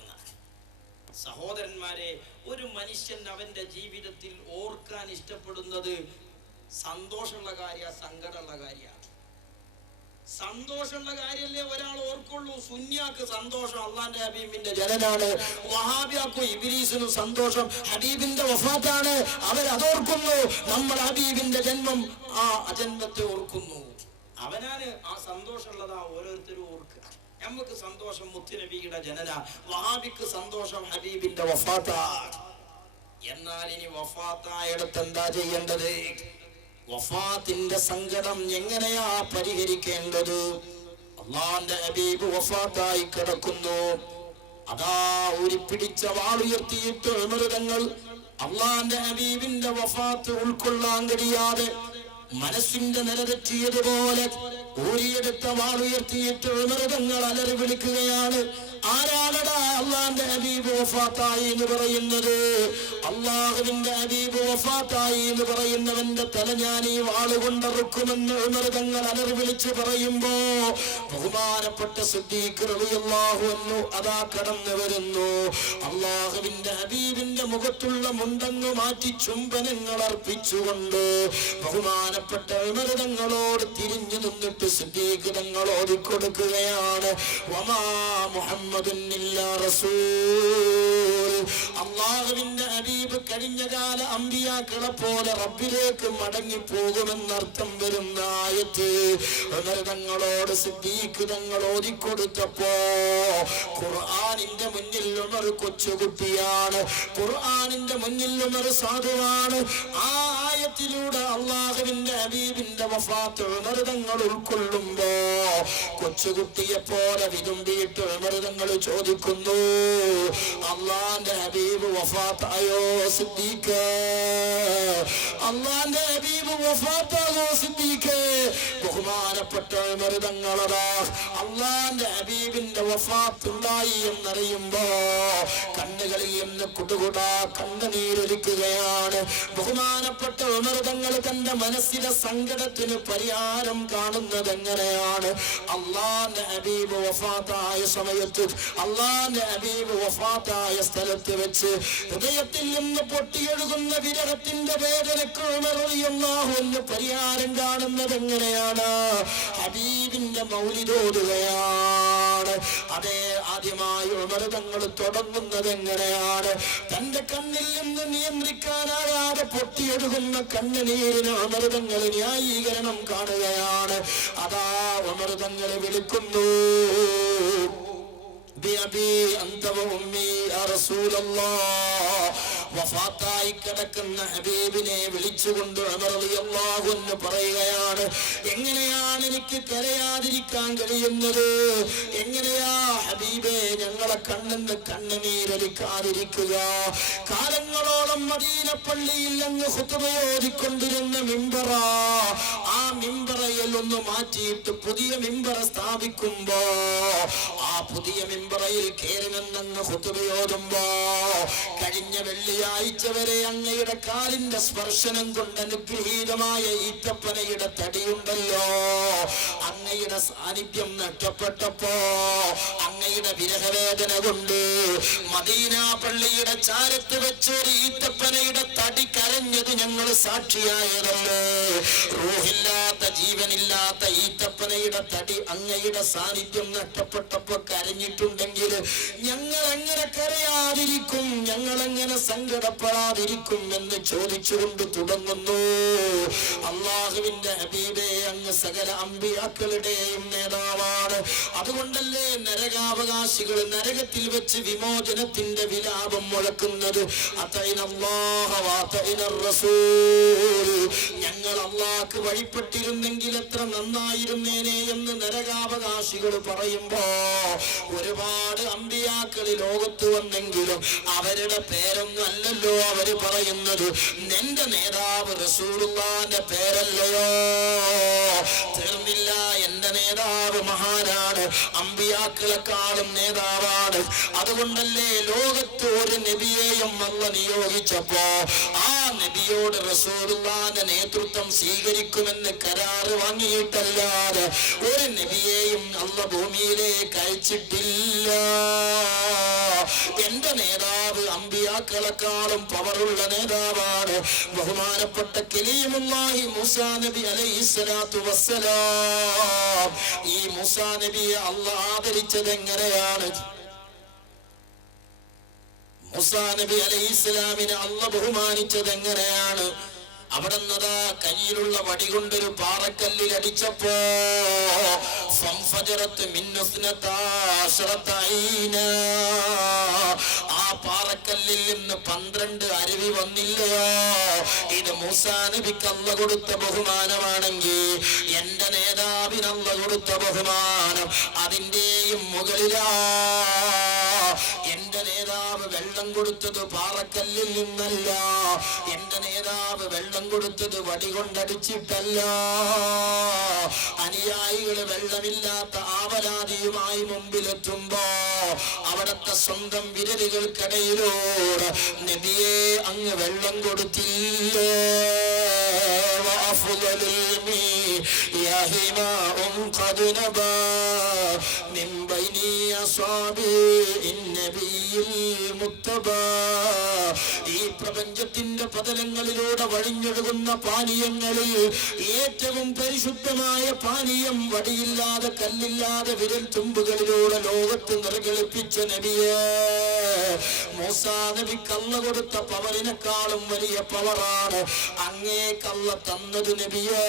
സഹോദരന്മാരെ, ഒരു മനുഷ്യൻ അവന്റെ ജീവിതത്തിൽ ഓർക്കാൻ ഇഷ്ടപ്പെടുന്നത് സന്തോഷമുള്ള കാര്യ, സങ്കടമുള്ള കാര്യമാണ്. സന്തോഷമുള്ള കാര്യല്ലേ ഒരാൾ ഓർക്കുള്ളൂ. സുന്നിയാക്ക് സന്തോഷം അള്ളാന്റെ ഹബീബിന്റെ ജനനാണ്, വഹാബിയാക്കും ഇബ്ലീസിനും സന്തോഷം ഹബീബിന്റെ വഫാത്താണ്. അവരതോർക്കുന്നു. നമ്മൾ ഹബീബിന്റെ ജന്മം ആ അജന്മത്തെ ഓർക്കുന്നു. അവനാണ് ആ സന്തോഷമുള്ളതാ ഓരോരുത്തരും ഓർക്കുക. നമുക്ക് സന്തോഷം മുത്തുനബിയുടെ ജനന, വഹാബിക്ക് സന്തോഷം ഹബീബിന്റെ വഫാത്താ. എന്നാൽ ഇനി വഫാത്തായിടത്ത് എന്താ ചെയ്യേണ്ടത്? വഫാത്തിന്റെ സങ്കടം എങ്ങനെയാ പരിഹരിക്കേണ്ടത്? അള്ളാന്റെ ഹബീബ് വഫാത്തായി കിടക്കുന്നു. അതാ ഉരുപ്പിടിച്ച വാളുയർത്തിയിട്ട് ഉമറുതങ്ങൾ അള്ളാന്റെ ഹബീബിന്റെ വഫാത്ത് ഉൾക്കൊള്ളാൻ കഴിയാതെ മനസ്സിന്റെ നിലതെറ്റിയതുപോലെ ഊരിയെടുത്ത വാളുയർത്തിയിട്ട് ഉമറുതങ്ങൾ അലറി വിളിക്കുകയാണ്. ആരാണടാ അള്ളാന്റെ ഹബീബ് വഫാത്തായി എന്ന് പറയുന്നത്? അള്ളാഹുവിന്റെ ഹബീബ് വഫാത്തായി എന്ന് പറയുന്നവന്റെ തല ഞാൻ ഈ വാളുകൊണ്ടറുക്കുമെന്ന് ഉമറുതങ്ങൾ അലറി വിളിച്ച് പറയുമ്പോ ബഹുമാനപ്പെട്ട സിദ്ദീഖ് റളിയല്ലാഹു അൻഹു അതാ കടന്നു വരുന്നു. അള്ളാഹുവിന്റെ ഹബീബിന്റെ മുഖത്തുള്ള മുണ്ടങ്ങ് മാറ്റി ചുംബനങ്ങൾ അർപ്പിച്ചുകൊണ്ട് ബഹുമാനപ്പെട്ട ഉമറുതങ്ങളോട് തിരിഞ്ഞു നിന്നിട്ട് സിദ്ദീഖ് തങ്ങൾ ഓതിക്കൊടുക്കുകയാണ്. വമാ മുഹമ്മദുൻ ഇല്ലാ റസൂൽ. അല്ലാഹുവിന്റെ ഹബീബ് കഴിഞ്ഞ കാല അമ്പിയാക്കളെ പോലെ റബ്ബിലേക്ക് മടങ്ങി പോകുമെന്നർത്ഥം വരുന്ന ആയത്ത് ഉമർ തങ്ങളോട് സിദ്ദീഖ് തങ്ങൾ ഓതിക്കൊടുത്തപ്പോ ഖുർആനിന്റെ മുന്നിൽ ഉമർ കൊച്ചുകുട്ടിയാണ്, ഖുർആനിന്റെ മുന്നിൽ ഉമർ സാധുവാണ്. ആ ആയത്തിലൂടെ അല്ലാഹുവിന്റെ ഹബീബിന്റെ വഫാത്ത് ഉമർ തങ്ങൾ ഉൾക്കൊള്ളുമ്പോ കൊച്ചുകുട്ടിയെ പോലെ വിതുമ്പിയിട്ട് ഉമർ തങ്ങൾ ചോദിക്കുന്നു, അള്ളാന്റെ ഹബീബ് വഫാത്തായോ സിദ്ദീഖ്? അള്ളാന്റെ ഹബീബ് വഫാത്തായോ സിദ്ദീഖ്? ബഹുമാനപ്പെട്ട ഉമർ തങ്ങളതാ അള്ളാന്റെ ഹബീബിന്റെ വഫാത്ത് ഉണ്ടായി എന്നറിയുമ്പോ കണ്ണുകളിൽ നിന്ന് കുടുകുടാ കണ്ണുനീരൊലിക്കുകയാണ്. ബഹുമാനപ്പെട്ട ഉമർ തങ്ങൾ തന്റെ മനസ്സിലെ സങ്കടത്തിന് പരിഹാരം കാണുന്നത് എങ്ങനെയാണ്? അള്ളാന്റെ ഹബീബ് വഫാത്തായ സമയത്ത്, അള്ളാന്റെ ഹബീബ് വഫാത്തായ സ്ഥലത്ത് വെച്ച് ഹൃദയത്തിൽ നിന്ന് പൊട്ടിയൊഴുകുന്ന വിരഹത്തിന്റെ വേദനക്ക് ഉമർ റളിയല്ലാഹു അൻഹു പരിഹാരം കാണുന്നത് എങ്ങനെയാണ്? ഹബീബിന്റെ മൗലിദ് ഓതുകയാണ്. അതേ ആദ്യമായി ഉമർ തങ്ങൾ തുടങ്ങുന്നത് എങ്ങനെയാണ്? തന്റെ കണ്ണിൽ നിന്ന് നിയന്ത്രിക്കാനാകാതെ പൊട്ടിയൊഴുകുന്ന കണ്ണുനീരിന് ഉമർ തങ്ങൾ ന്യായീകരണം കാണുകയാണ്. അതാ ഉമർ തങ്ങൾ വിളിക്കുന്നു, ബിഅബി അൻത വഉമ്മി യാ റസൂലല്ലാഹ്. വഫാത്തായി കിടക്കുന്ന ഹബീബിനെ വിളിച്ചുകൊണ്ട് ഉമർ റളിയല്ലാഹു അൻഹു പറയുകയാണ്, എങ്ങനെയാണ് എനിക്ക് കരയാതിരിക്കാൻ കഴിയുന്നത്? എങ്ങനെയാ ഹബീബേ ഞങ്ങളെ കണ്ണിന്ന് കണ്ണുനീരൊലിക്കാതിരിക്കുക? കാലങ്ങളോളം മദീന പള്ളിയിൽ അങ്ങ് ഖുതുബ ഓതിക്കൊണ്ടിരുന്ന മിമ്പറ, ആ മിമ്പറയിൽ ഒന്ന് മാറ്റിയിട്ട് പുതിയ മിമ്പറ സ്ഥാപിക്കുമ്പോ ആ പുതിയ മിമ്പറയിൽ കയറുമെന്നങ്ങ് ഖുതുബ ഓതുമ്പോ കഴിഞ്ഞ വെള്ളിയാഴ്ച വരെ അങ്ങയുടെ കാലിന്റെ സ്പർശനം കൊണ്ട് അനുഗ്രഹീതമായ ഈറ്റപ്പനയുടെ തടിയുണ്ടല്ലോ, അങ്ങയുടെ സാന്നിധ്യം നഷ്ടപ്പെട്ടപ്പോ അങ്ങയുടെ വിരഹവേദന കൊണ്ട് മദീന പള്ളിയുടെ ചാരത്ത് വെച്ചൊരു ഈറ്റപ്പനയുടെ തടി കരഞ്ഞത് ഞങ്ങൾ സാക്ഷിയായതല്ലേ. റൂഹില്ലാത്ത ജീവനില്ലാത്ത ഈറ്റപ്പനയുടെ തടി അങ്ങയുടെ സാന്നിധ്യം നഷ്ടപ്പെട്ടപ്പോ കരഞ്ഞിട്ടുണ്ടെങ്കിൽ ഞങ്ങൾ എങ്ങനെ കരയാതിരിക്കും, ഞങ്ങൾ എങ്ങനെ സങ്കടപ്പെടാതിരിക്കും എന്ന് ചോദിച്ചുകൊണ്ട് തുടങ്ങുന്നു. അള്ളാഹുവിന്റെ ഹബീബേ അങ്ങ് സകല അമ്പിയാക്കളുടെയും നേതാവാണ്. അതുകൊണ്ടല്ലേ നരകാവകാശികൾ നരകത്തിൽ വെച്ച് വിമോചനത്തിന്റെ വിലാപം മുഴക്കുന്നത്. ഞങ്ങൾ അള്ളാഹ്ക്ക് വഴിപ്പെട്ടിരുന്നെങ്കിൽ എത്ര നന്നായിരുന്നേനെ എന്ന് നരകാവകാശികൾ പറയുമ്പോ ഒരുപാട് അമ്പിയാക്കൾ ലോകത്ത് വന്നെങ്കിലും അവരുടെ പേരൊന്നും അല്ലല്ലോ അവര് പറയുന്നത്. നിന്റെ നേതാവ് റസൂലുള്ളാഹിന്റെ പേരല്ലയോ? തീർന്നില്ല, എന്റെ നേതാവ് മഹാനാണ്, അമ്പിയാക്കളെക്കാളും നേതാവാണ്. അതുകൊണ്ടല്ലേ ലോകത്ത് ഒരു നബിയെയും അല്ലാഹ് നിയോഗിച്ചപ്പോ ആ നബിയോട് റസൂലുള്ളാഹിന്റെ നേതൃത്വം സ്വീകരിക്കുമെന്ന് കരാറ് വാങ്ങിയിട്ടല്ലാതെ ഒരു നബിയെയും അല്ലാഹ് ഭൂമിയിലേക്ക് അയച്ചിട്ടില്ല. എന്റെ നേതാവ് അമ്പിയാക്കളെക്കാളും പവറുള്ള നേതാവാണ്. ബഹുമാനപ്പെട്ട കലീമുല്ലാഹി മൂസാ നബി അലൈഹിസ്സലാത്തു വസ്സലാം. ഈ മൂസാ നബിയെ അല്ലാഹ് ആദരിച്ചത് എങ്ങനെയാണ്? മൂസാ നബി അലൈഹിസ്സലാമിനെ അല്ലാഹ് ബഹുമാനിച്ചത് എങ്ങനെയാണ്? അവിടുന്നതാ കയ്യിലുള്ള വടി കൊണ്ടൊരു പാറക്കല്ലിൽ അടിച്ചപ്പോ ആ പാറക്കല്ലിൽ നിന്ന് 12 അരുവി വന്നില്ലയോ? ഇത് മൂസാ നബിക്ക് അല്ലാഹ് കൊടുത്ത ബഹുമാനമാണെങ്കിൽ എന്റെ നേതാവിന് അല്ലാഹ് കൊടുത്ത ബഹുമാനം അതിന്റെയും മുകളിലാ. എന്റെ നേതാവ് വെള്ളം കൊടുത്തത് പാറക്കല്ലിൽ നിന്നല്ല. എന്റെ നേതാവ് വെള്ളം കൊടുത്തത് വടി കൊണ്ടടിച്ചിട്ടല്ല. അനുയായികള് വെള്ളമില്ലാത്ത ആവലാതിയുമായി മുമ്പിലെത്തുമ്പോ അവിടത്തെ സ്വന്തം വിരലുകൾക്കിടയിലൂടെ നബിയെ അങ്ങ് വെള്ളം കൊടുത്തില്ലേ? ഈ പ്രപഞ്ചത്തിന്റെ പതലങ്ങളിലൂടെ വഴിഞ്ഞൊഴുകുന്ന പാനീയങ്ങളിൽ ഏറ്റവും പരിശുദ്ധമായ പാനീയം വടിയില്ലാതെ കല്ലില്ലാതെ വിരൽ തുമ്പുകളിലൂടെ ലോകത്ത് നിറകളിപ്പിച്ച നബിയെ, മൂസാ നബിക്ക് അല്ലാഹ് കൊടുത്ത പവറിനെക്കാളും വലിയ പവറാണ് അങ്ങേക്കല്ല തന്നത് നബിയെ.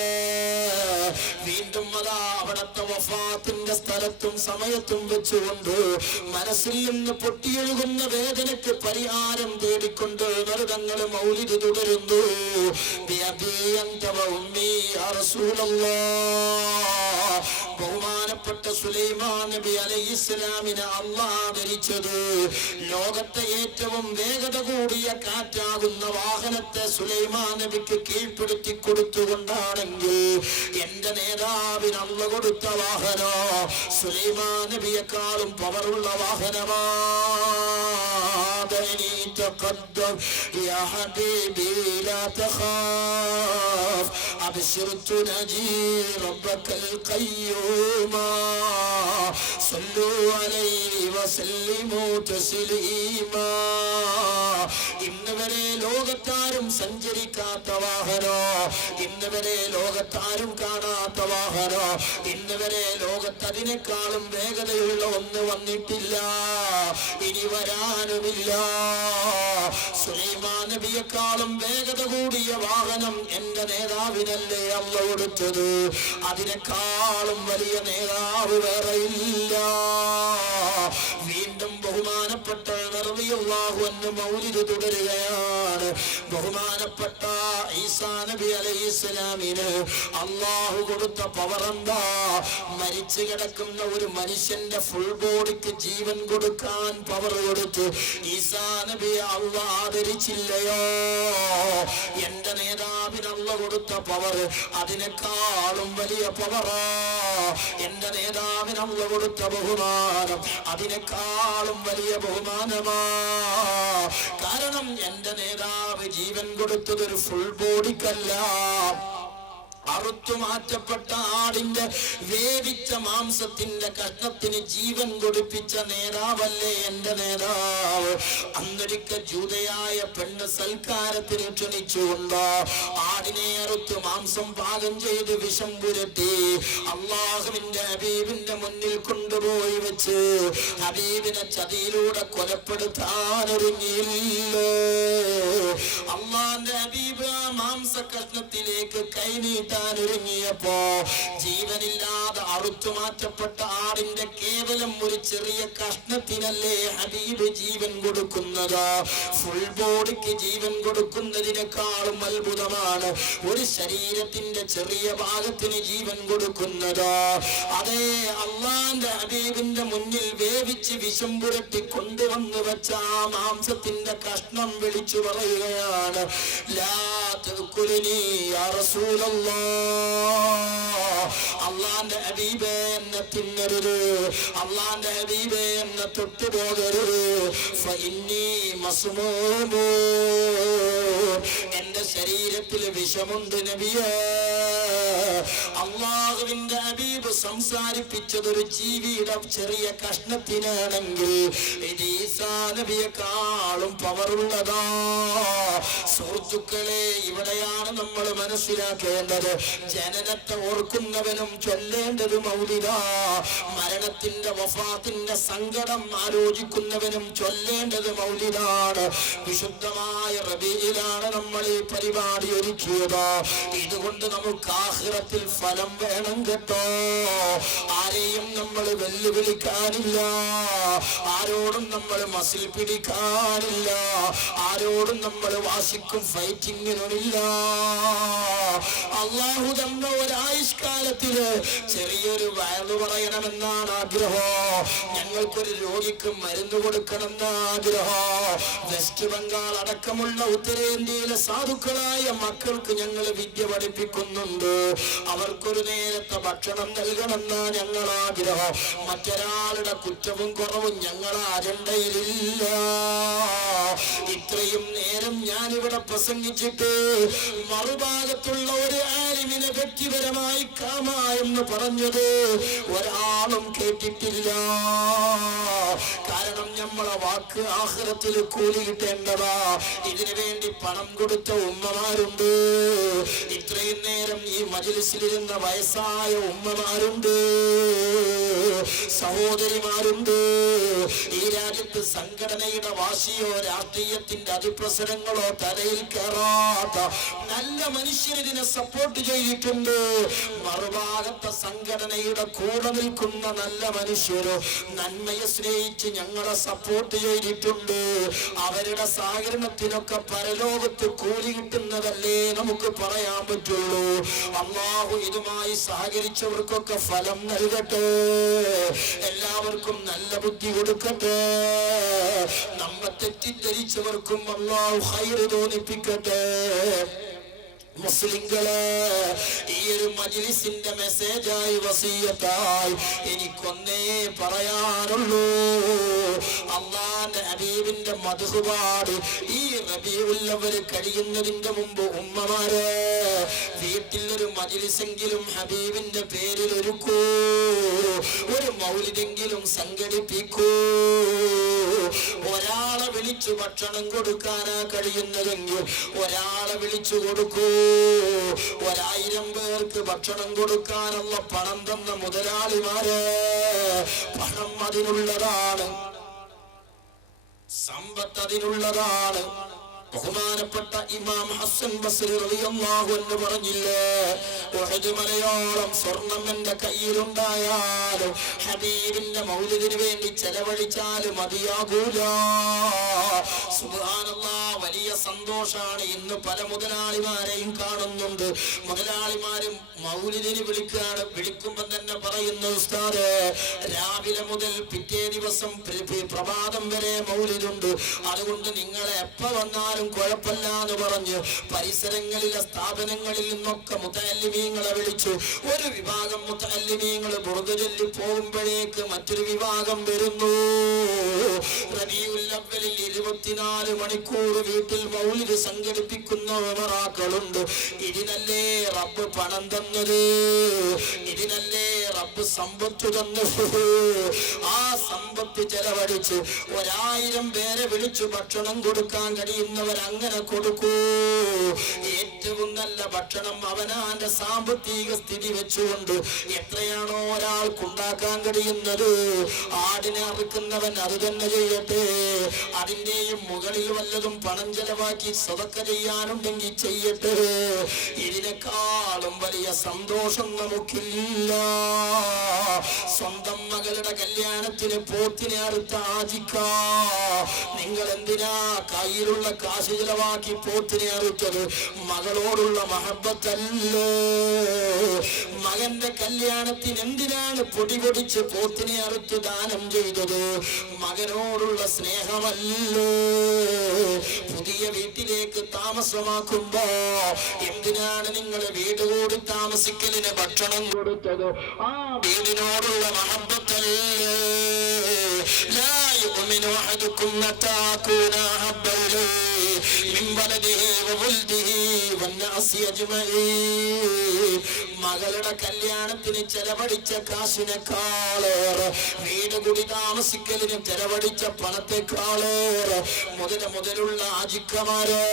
വീണ്ടും അതാ അവിടത്തെ വഫാത്തിന്റെ സ്ഥലത്തും സമയത്തും വെച്ചുകൊണ്ട് മനസ്സിൽ നിന്ന് പൊട്ടിയൊഴുകുന്ന വേദനയ്ക്ക് പരിഹാരം തേടിക്കൊണ്ട് നറുതങ്ങൾ മൗലിദ് തുടരുന്നു. ബഹുമാനപ്പെട്ട സുലൈമാൻ നബി അലൈഹിസ്സലാമിനെ അല്ലാഹ് ആദരിച്ചത് ലോകത്തെ ഏറ്റവും വേഗത കൂടിയ കാറ്റാകുന്ന വാഹനത്തെ സുലൈമാൻ നബിക്ക് കീഴ്പ്പെടുത്തി കൊടുത്തുകൊണ്ടാണെങ്കിൽ എന്റെ നേതാവിന് അല്ലാഹ് കൊടുത്ത വാഹനോ സുലൈമാൻ നബിയെക്കാളും പവറുള്ള വാഹനമാ. تقدم يا حبيبي لا تخاف أبشر تناجي ربك القيوم صلوا عليه وسلموا تسليما. ഇന്ന് വരെ ലോകത്താരും സഞ്ചരിക്കാത്ത വാഹനോ, ഇന്ന് വരെ ലോകത്താരും കാണാത്ത വാഹനോ, ഇന്ന് വരെ ലോകത്തതിനേക്കാളും വേഗതയുള്ള ഒന്ന് വന്നിട്ടില്ല, ഇനി വരാനുമില്ല. സുലൈമാൻ നബിയെക്കാളും വേഗത കൂടിയ വാഹനം എന്റെ നേതാവിനല്ലേ അല്ലാഹ് കൊടുത്തത്? അതിനേക്കാളും വലിയ നേതാവ് വേറെയില്ല. വീണ്ടും ബഹുമാനപ്പെട്ട റളിയല്ലാഹു അൻഹു മൗലിദ് തുടരുകയാണ്. ബഹുമാനപ്പെട്ട ഈസാ നബി അലൈഹിസ്സലാമിന് അല്ലാഹു കൊടുത്ത പവർ എന്താ? മരിച്ചു കിടക്കുന്ന ഒരു മനുഷ്യന്റെ ഫുൾ ബോഡിക്ക് ജീവൻ കൊടുക്കാൻ പവർ കൊടുത്തു. ഈസാ നബിയെ അല്ലാഹ് ആദരിച്ചില്ലയോ? എന്റെ നേതാവിന് അല്ലാഹ് കൊടുത്ത പവർ അതിനേക്കാളും വലിയ പവറാ. എന്റെ നേതാവിന് അല്ലാഹ് കൊടുത്ത ബഹുമാനം അതിനേക്കാളും വലിയ ബഹുമാനമാ. കാരണം എന്റെ നേതാവ് ജീവൻ കൊടുത്തത് ഒരു ഫുൾ ബോഡിക്കല്ല, അറുത്തു മാറ്റപ്പെട്ട ആടിന്റെ വേവിച്ച മാംസത്തിന്റെ കഷ്ണത്തിന് ജീവൻ കൊടുപ്പിച്ച നേതാവല്ലേ എന്റെ നേതാവ്? അന്നൊരിക്കൽ ജൂതയായ പെണ്ണ് സൽക്കാരത്തിന് ക്ഷണിച്ചുകൊണ്ട് ആടിനെ അറുത്ത് മാംസം പാകം ചെയ്ത് വിഷം പുരട്ടി അള്ളാഹുവിന്റെ ഹബീബിന്റെ മുന്നിൽ കൊണ്ടുപോയി വെച്ച് ഹബീബിനെ ചതിയിലൂടെ കൊലപ്പെടുത്താനൊരുങ്ങിയില്ലേ? അള്ളാന്റെ ഹബീബ് ആ മാംസ കഷ്ണത്തിലേക്ക് കൈനീട്ടാൻ ഒരുങ്ങിയപ്പോ ജീവനില്ലാതെ അറുത്തു മാറ്റപ്പെട്ട ആടിന്റെ കേവലം ഒരു ചെറിയ കഷ്ണത്തിനല്ലേ ഹബീബ് ജീവൻ കൊടുക്കുന്നത്? ഫുൾ ബോഡിക്ക് ജീവൻ കൊടുക്കുന്നതിനേക്കാളും അത്ഭുതമാണ് ഒരു ശരീരത്തിന്റെ ചെറിയ ഭാഗത്തിന് ജീവൻ കൊടുക്കുന്നത്. അതേ അള്ളാന്റെ ഹബീബിന്റെ മുന്നിൽ വേവിച്ച് വിഷം പുരട്ടി കൊണ്ടുവന്ന് വെച്ച ആ മാംസത്തിന്റെ കഷ്ണം വിളിച്ചു പറയുകയാണ്, ലാ തഅ്കുലുനി യാ റസൂലല്ലാഹ്, അള്ളാന്റെ ഹബീബേ എന്നെ തിന്നരുത്, അള്ളാന്റെ ഹബീബേ എന്നെ തൊട്ടുപോകരുത്. ഫഇന്നീ മസ്മൂമൂ, എന്റെ ശരീരം ശരീരത്തിൽ വിഷമുണ്ട് നബിയേ. അല്ലാഹുവിന്റെ ഹബീബ് സംസാരിപ്പിച്ചതൊരു ജീവിയുടെ ചെറിയ കഷ്ണത്തിനാണെങ്കിൽ ഇത് ഈസാ നബിയെക്കാളും പവറുള്ളതാ. സുഹൃത്തുക്കളെ, ഇവിടെയാണ് നമ്മൾ മനസ്സിലാക്കേണ്ടത്. ജനനത്തെ ഓർക്കുന്നവനും ചൊല്ലേണ്ടത് മൗലിദാ. മരണത്തിന്റെ വഫാത്തിന്റെ സങ്കടം ആലോചിക്കുന്നവനും ചൊല്ലേണ്ടത് മൗലിദാണ്. വിശുദ്ധമായ റബീഇലാണ് നമ്മൾ ഈ പരിപാടി ഒരുക്കിയത്. ഇതുകൊണ്ട് നമുക്ക് ആഖിറത്തിൽ ഫലം വേണം കേട്ടോ. ആരെയും നമ്മൾ വെല്ലുവിളിക്കാനില്ല, ആരോടും നമ്മൾ മസിൽ പിടിക്കാനില്ല, ആരോടും നമ്മൾ വാശിക്കും ഫൈറ്റിങ്ങിനുമില്ല. അള്ളാഹു തന്ന ഒരായുഷ്കാലത്തില് ചെറിയൊരു വയറ് പറയണമെന്നാണ് ആഗ്രഹം. ഞങ്ങൾക്കൊരു രോഗിക്ക് മരുന്ന് കൊടുക്കണമെന്ന ആഗ്രഹം. വെസ്റ്റ് ബംഗാൾ അടക്കമുള്ള ഉത്തരേന്ത്യയിലെ സാധുക്കളായ മക്കൾക്ക് ഞങ്ങൾ വിദ്യ പഠിപ്പിക്കുന്നുണ്ട്. അവർക്കൊരു നേരത്തെ ഭക്ഷണം നൽകണമെന്ന ഞങ്ങൾ ആഗ്രഹം. മറ്റൊരാളുടെ കുറ്റവും കുറവും ഞങ്ങളെ അജണ്ടയിലില്ല. ഇത്രയും നേരം ഞാനിവിടെ പ്രസംഗിച്ചിട്ട് മറുഭാഗത്തുള്ള ഒരു ആലിമിനെ വ്യക്തിപരമായി കാമായെന്ന് പറഞ്ഞത് ഒരാളും കേട്ടിട്ടില്ല. കാരണം നമ്മളെ വാക്ക് ആഖിറത്തിൽ കൂലി കിട്ടേണ്ടതാ. ഇതിനു വേണ്ടി പണം കൊടുത്ത ഉമ്മമാരുണ്ട്. ഇത്രയും നേരം ഈ മജ്‌ലിസിലിരുന്ന വയസ്സായ ഉമ്മമാരുണ്ട്, സഹോദരിമാരുണ്ട്. ഈ രാജ്യത്ത് സംഘടനയുടെ വാശിയോ രാഷ്ട്രീയത്തിന്റെ അതിപ്രസരങ്ങളോ തലയിൽ കയറാത്ത നല്ല മനുഷ്യരിതിനെ സപ്പോർട്ട് ചെയ്തിട്ടുണ്ട്. മറുഭാഗത്തെ സംഘടനയുടെ കൂടെ നിൽക്കുന്ന നല്ല മനുഷ്യരോ നന്മയെ സ്നേഹിച്ച് ഞങ്ങളെ സപ്പോർട്ട് ചെയ്തിട്ടുണ്ട്. അവരുടെ സഹകരണത്തിനൊക്കെ പരലോകത്ത് കൂലി കിട്ടുന്നതല്ലേ നമുക്ക് പറയാൻ പറ്റുള്ളൂ. അല്ലാഹു ഇതുമായി സഹകരിച്ചവർക്കൊക്കെ ഫലം നൽകട്ടെ. എല്ലാവർക്കും നല്ല ബുദ്ധി കൊടുക്കട്ടെ. നമ്മെ തെറ്റിദ്ധരിച്ചവർക്കും അല്ലാഹു ഖൈർ തോന്നിപ്പിക്കട്ടെ. മുസ്ലിങ്ങളെ, ഈ ഒരു മജ്‌ലിസിന്റെ മെസ്സേജായി വസിയത്തായി എനിക്കൊന്നേ പറയാനുള്ളൂ. അല്ലാഹുവിന്റെ ഹബീബിന്റെ മദ്ഹ് പാടി ഈ റബീഉൽ അവ്വൽ കഴിയുന്നതിന്റെ മുമ്പ് ഉമ്മമാരെ വീട്ടിൽ ഒരു മജ്‌ലിസെങ്കിലും ഹബീബിന്റെ പേരിൽ ഒരുക്കൂ. ഒരു മൗലിദെങ്കിലും സംഘടിപ്പിക്കൂ. ഒരാളെ വിളിച്ചു ഭക്ഷണം കൊടുക്കാനാ കഴിയുന്നതെങ്കിൽ ഒരാളെ വിളിച്ചു കൊടുക്കൂ. 1000 പേർക്ക് ഭക്ഷണം കൊടുക്കാനുള്ള പണം തന്ന മുതലാളിമാരെ, പണം അതിനുള്ളതാണ്, സമ്പത്ത് അതിനുള്ളതാണ്. ബഹുമാനപ്പെട്ട ഇമാം ഹസൻ ബസ്രി റളിയല്ലാഹു അൻഹു പറഞ്ഞില്ലേ, ഉഹദ് മലയോളം സ്വർണം എന്റെ കയ്യിലുണ്ടായാലും ഹബീബിന്റെ മൗലിദിന് വേണ്ടി ചെലവഴിച്ചാലും മതിയാകൂല. സുബ്ഹാനല്ലാഹ്, വലിയ സന്തോഷാണ്. ഇന്ന് പല മുതലാളിമാരെയും കാണുന്നുണ്ട്. മുതലാളിമാരും മൗലിദിന് വിളിക്കുമ്പോൾ തന്നെ പറയുന്ന ഉസ്താദേ, രാവിലെ മുതൽ പിറ്റേ ദിവസം പ്രഭാതം വരെ മൗലിദുണ്ട്, അതുകൊണ്ട് നിങ്ങളെ എപ്പ വന്നാലും കുഴപ്പമില്ല എന്ന് പറഞ്ഞ് പരിസരങ്ങളിലെ സ്ഥാപനങ്ങളിൽ നിന്നൊക്കെ മുതഅല്ലിമീങ്ങളെ വിളിച്ചു. ഒരു വിഭാഗം മുതഅല്ലിമീങ്ങൾ ബുർദ് ചൊല്ലി പോകുമ്പോഴേക്ക് മറ്റൊരു വിഭാഗം വരുന്നു. റബീഉൽ അവ്വലിൽ 24 മണിക്കൂർ വീട്ടിൽ മൗലിദ് സംഘടിപ്പിക്കുന്ന ഉമറാക്കളുണ്ട്. ഇതിനല്ലേ റബ്ബ് പണം തന്നത്, ഇതിനല്ലേ റബ്ബ് സമ്പത്ത് തന്നത്. ആ സമ്പത്ത് ചെലവഴിച്ച് 1000 പേരെ വിളിച്ചു ഭക്ഷണം കൊടുക്കാൻ കഴിയുന്നവരങ്ങനെ കൊടുക്കൂ. ഏറ്റവും നല്ല ഭക്ഷണം അവനാന്റെ സാമ്പത്തിക സ്ഥിതി വെച്ചുകൊണ്ട് എത്രയാണോ ഒരാൾക്കുണ്ടാക്കാൻ കഴിയുന്നത്, ആടിനെ അറുക്കുന്നവൻ അത് തന്നെ ചെയ്യട്ടെ. അതിന്റെയും മുകളിൽ വല്ലതും പണം ചെലവാക്കി സദഖ ചെയ്യാനുണ്ടെങ്കിൽ ചെയ്യട്ടെ. ഇതിനേക്കാളും വലിയ സന്തോഷം നമുക്കില്ല. സ്വന്തം മകളുടെ കല്യാണത്തിന് പോത്തിനെ അറുത്ത ആജിക്കാ, നിങ്ങൾ എന്തിനാ കയ്യിലുള്ള കാശ് ചെലവാക്കി പോത്തിനെ അറുത്തത്? മകളോടുള്ള മഹബത്തല്ലേ? മകന്റെ കല്യാണത്തിന് എന്തിനാണ് പൊടി പൊടിച്ച് പോത്തിനെ അറുത്ത് ദാനം ചെയ്തത്? മകനോടുള്ള സ്നേഹമല്ലേ? പുതിയ വീട്ടിലേക്ക് താമസമാക്കുമ്പോ എന്തിനാണ് നിങ്ങൾ വീട് കൂടി താമസിക്കലിന് ഭക്ഷണം കൊടുത്തത്? ആ വീടിനോടുള്ള മഹബത്തല്ലേ? ലാ യുഅ്മിനു അഹദുക്കും മത്താ കൂന ഹബ്ബ ഇലൈഹി മിൻ വലദിഹി വവൽദിഹി വന്നാസി അജ്മഈൻ. മകളുടെ കല്യാണത്തിന് ചെലവഴിച്ച കാശിനേക്കാളേറെ, വീട് കൂടി താമസിക്കലിന് ചെലവഴിച്ച പണത്തെക്കാളേറെ, മുതലുള്ള ആജിക്കമാരെ,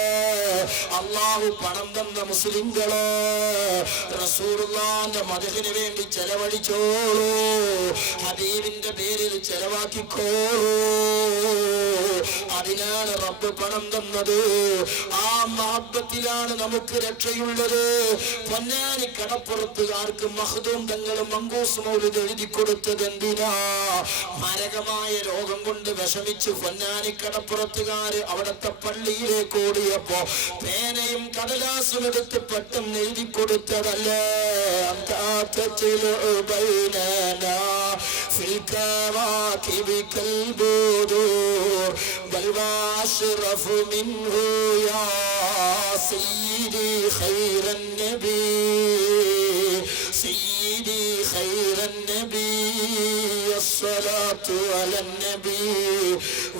അള്ളാഹു പണം തന്ന മുസ്ലിങ്ങള് റസൂലുള്ളാഹിന്റെ മദഹിന് വേണ്ടി ചെലവഴിച്ചോളൂ, ഹബീബിന്റെ പേരിൽ ചെലവാക്കിക്കോളൂ. അതിനാണ് റബ്ബ് പണം തന്നത്. ആ മഹബ്ബത്തിലാണ് നമുക്ക് രക്ഷയുള്ളത്. പൊന്നാനി കടപ്പുറത്തുകാർക്ക് മഖ്ദൂം തങ്ങളും മങ്കൂസ് മൗലിദ് എഴുതി കൊടുത്തത് എന്തിനാ? മാരകമായ രോഗം കൊണ്ട് വിഷമിച്ച് പൊന്നാനി കടപ്പുറത്തുകാര് അവിടത്തെ പള്ളിയിലേക്ക് ഓടിയപ്പോ പേനയും കടലാസും എടുത്ത് പെട്ടെന്ന് എഴുതി കൊടുത്തതല്ലേ. أشرف منه يا سيدي خير النبي سيدي خير النبي الصلاة على النبي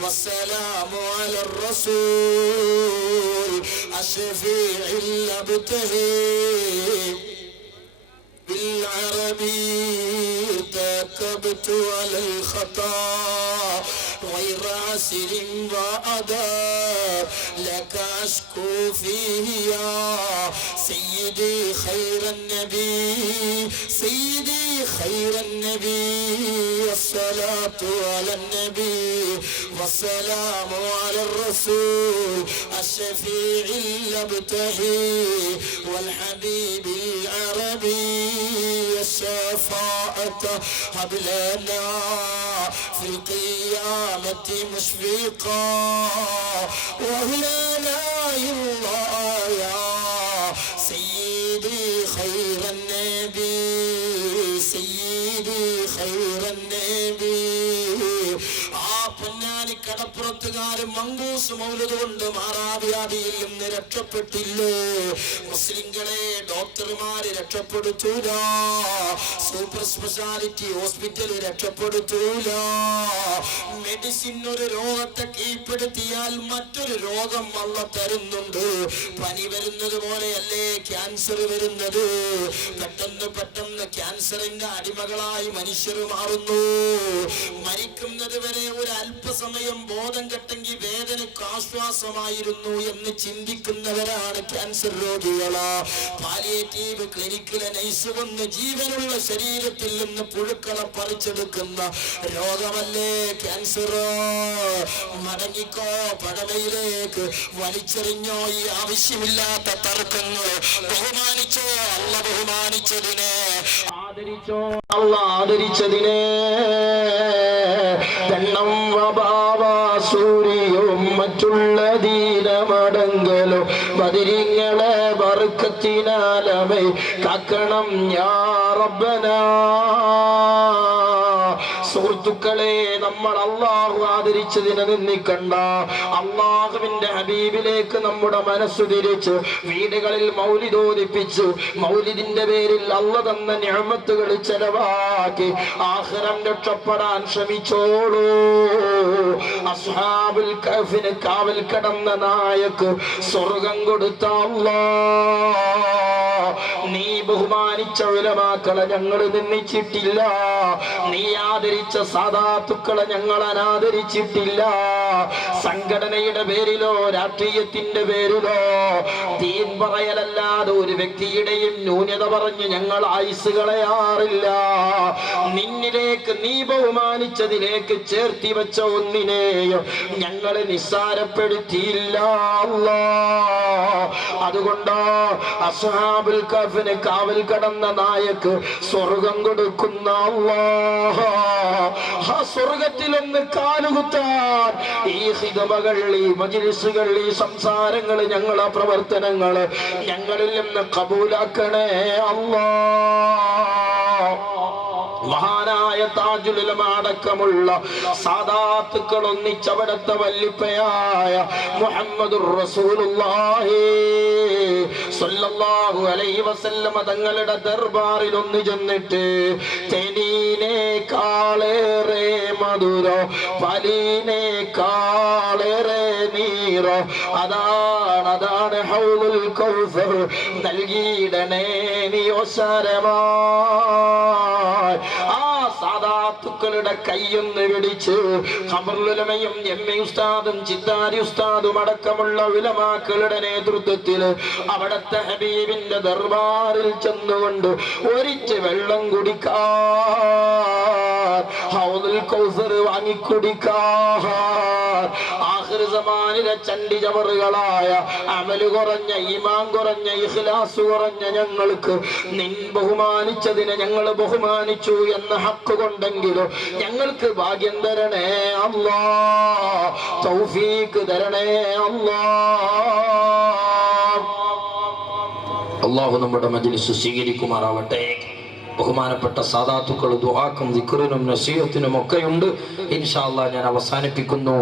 والسلام على الرسول الشفيع الأبتهي بالعربي ارتكبت على الخطا غير عسر وأداب لك أشكو فيه يا سيدي خير النبي سيدي خير النبي الصلاة على النبي والسلام على الرسول الشفيع الأبتهي والحبيب العربي الشفاعة هب لنا في القيامة مشفقا وهلانا الله يا سيدي خير النبي سيدي خير النبي. കടപ്പുറത്തുകാരും മങ്കൂസ് മൗലിദ് കൊണ്ട് മാറാവ്യാധിയിൽ നിന്ന് രക്ഷപ്പെട്ടില്ലേ? മുസ്ലിങ്ങളെ ഡോക്ടർമാര് രക്ഷപ്പെടുത്തൂല, സൂപ്പർ സ്പെഷ്യാലിറ്റി ഹോസ്പിറ്റൽ രക്ഷപ്പെടുത്തൂല. മെഡിസിൻ ഒരു രോഗത്തെ കീഴ്പ്പെടുത്തിയാൽ മറ്റൊരു രോഗം അള്ള തരുന്നുണ്ട്. പനി വരുന്നത് പോലെയല്ലേ ക്യാൻസർ വരുന്നത്? പെട്ടെന്ന് ക്യാൻസറിന്റെ അടിമകളായി മനുഷ്യർ മാറുന്നു. മരിക്കുന്നത് വരെ ഒരു അല്പസമയം ബോധം കെട്ടെങ്കിൽ വേദനയ്ക്ക് ആശ്വാസമായിരുന്നു എന്ന് ചിന്തിക്കുന്നവരാണ് ക്യാൻസർ രോഗികള്. പാലിയേറ്റീവ് ക്ലിനിക്കിലെ നൈസ് വന്ന് ജീവനുള്ള ശരീരത്തിൽ നിന്ന് പുഴുക്കളെ പറിച്ചെടുക്കുന്ന രോഗമല്ലേ ക്യാൻസർ. മടങ്ങിക്കോ പടവയിലേക്ക്, വലിച്ചെറിഞ്ഞോ ഈ ആവശ്യമില്ലാത്ത തർക്കങ്ങൾ. ബഹുമാനിച്ചോ അല്ല ബഹുമാനിച്ചതിനെ, ആദരിച്ചോ അല്ല ആദരിച്ചതിനെ. തെണ്ണം വബാവ സൂര്യവും മറ്റുള്ള ദീനമടങ്കലും ബദിരിങ്ങളെ ബർക്കത്തിനാലമേ കാക്കണം യാ റബ്ബനാ. സുഹൃത്തുക്കളെ, നമ്മൾ അള്ളാഹു ആദരിച്ചതിനെ നിന്ദിക്കണ്ട. അള്ളാഹുവിന്റെ ഹബീബിലേക്ക് നമ്മുടെ മനസ്സു തിരിച്ച് വീടുകളിൽ മൗലിദ് ഓദിപ്പിച്ച് മൗലിദിന്റെ പേരിൽ അള്ള തന്ന നിഅമത്തുകൾ ചെലവാക്കി ആഖിറം രക്ഷപ്പെടാൻ ശ്രമിച്ചോളൂ. അസ്ഹാബുൽ കഹ്ഫിന് കാവൽ കടന്ന നായക്ക് സ്വർഗം കൊടുത്ത അല്ലാഹ്, നീ ബഹുമാനിച്ച ഉലമാക്കളെ ഞങ്ങൾ നിന്ദിച്ചിട്ടില്ല, നീ ആദരിച്ച സാദാത്തുക്കളെ ഞങ്ങൾ അനാദരിച്ചിട്ടില്ല. സംഘടനയുടെ പേരിലോ രാഷ്ട്രീയത്തിന്റെ പേരിലോ ദീൻ പറയലല്ലാതെ ഒരു വ്യക്തിയുടെയും ന്യൂനത പറഞ്ഞ് ഞങ്ങൾ ആയുസ് കളയാറില്ല. നിന്നിലേക്ക് നീ ബഹുമാനിച്ചതിലേക്ക് ചേർത്തി വെച്ച ഒന്നിനെയും ഞങ്ങളെ നിസ്സാരപ്പെടുത്തിയില്ല അല്ലാഹ്. അതുകൊണ്ടോ അസ്ഹാബുൽ കഹ്ഫിന് കാവൽ കടന്ന നായക്ക് സ്വർഗം കൊടുക്കുന്ന അല്ലാഹ്, ആ സ്വർഗത്തിലൊന്ന് കാലുകുത്താൻ ഈ ഖിദ്മകൾ, ഈ മജ്ലിസുകൾ, ഈ സംസാരങ്ങൾ, ഞങ്ങളെ പ്രവർത്തനങ്ങൾ ഞങ്ങളിൽ നിന്ന് കബൂലാക്കണേ അല്ലാഹ്. മഹാനായ താജുൽ ഉലമ അടക്കമുള്ള സാദാത്തുക്കൾ ഒന്നിച്ചവിടത്തെ വല്ലിപ്പയായ മുഹമ്മദുർ റസൂലുള്ളാഹി സ്വല്ലല്ലാഹു അലൈഹി വസല്ലമ തങ്ങളുടെ ദർബാറിൽ ഒന്ന് ചെന്നിട്ട് തേനീനേക്കാളേറെ മധുരോ പാലിനേക്കാളേറെ നീറോ അതാണ് ഹൗലുൽ കൗസർ നൽകിയിടണേ നീ ഓശാരമായി. ആ സാദാത്തുക്കളുടെ കൈയൊന്ന് പിടിച്ച് ഖബറുലുലമയും എം.എ. ഉസ്താദും ചിത്താരി ഉസ്താദും അടക്കമുള്ള ഉലമാക്കളുടെ നേതൃത്വത്തിൽ അവിടത്തെ ഹബീബിന്റെ ദർബാറിൽ ചെന്നുകൊണ്ട് ഒരിച്ച് വെള്ളം കുടിക്കാൻ, ഹൗദുൽ കൗസർ വാങ്ങിക്കുടിക്കാൻ, ആഖിർ സമാനിലെ ചണ്ടി ചവറുകളായ അമല് കുറഞ്ഞ ഈമാൻ കുറഞ്ഞ ഇഖ്ലാസ് കുറഞ്ഞ ഞങ്ങൾക്ക് നിൻ ബഹുമാനിച്ചതിനെ ഞങ്ങൾ ബഹുമാനിച്ചു എന്ന ഹക്ക് കൊണ്ടെങ്കിലും ഞങ്ങൾക്ക് ഭാഗ്യം തരണേ അല്ലാ, തൗഫീഖ് തരണേ അല്ലാ. അല്ലാഹു നമ്മുടെ മജ്ലിസ് സ്വീകരിക്കുമാറാവട്ടെ. ബഹുമാനപ്പെട്ട സാദാത്തുക്കൾ ദുആക്കും ദിക്റിനും നസീഹത്തിനും ഒക്കെയുണ്ട്. ഇൻഷാ അല്ലാഹ് ഞാൻ അവസാനിപ്പിക്കുന്നു.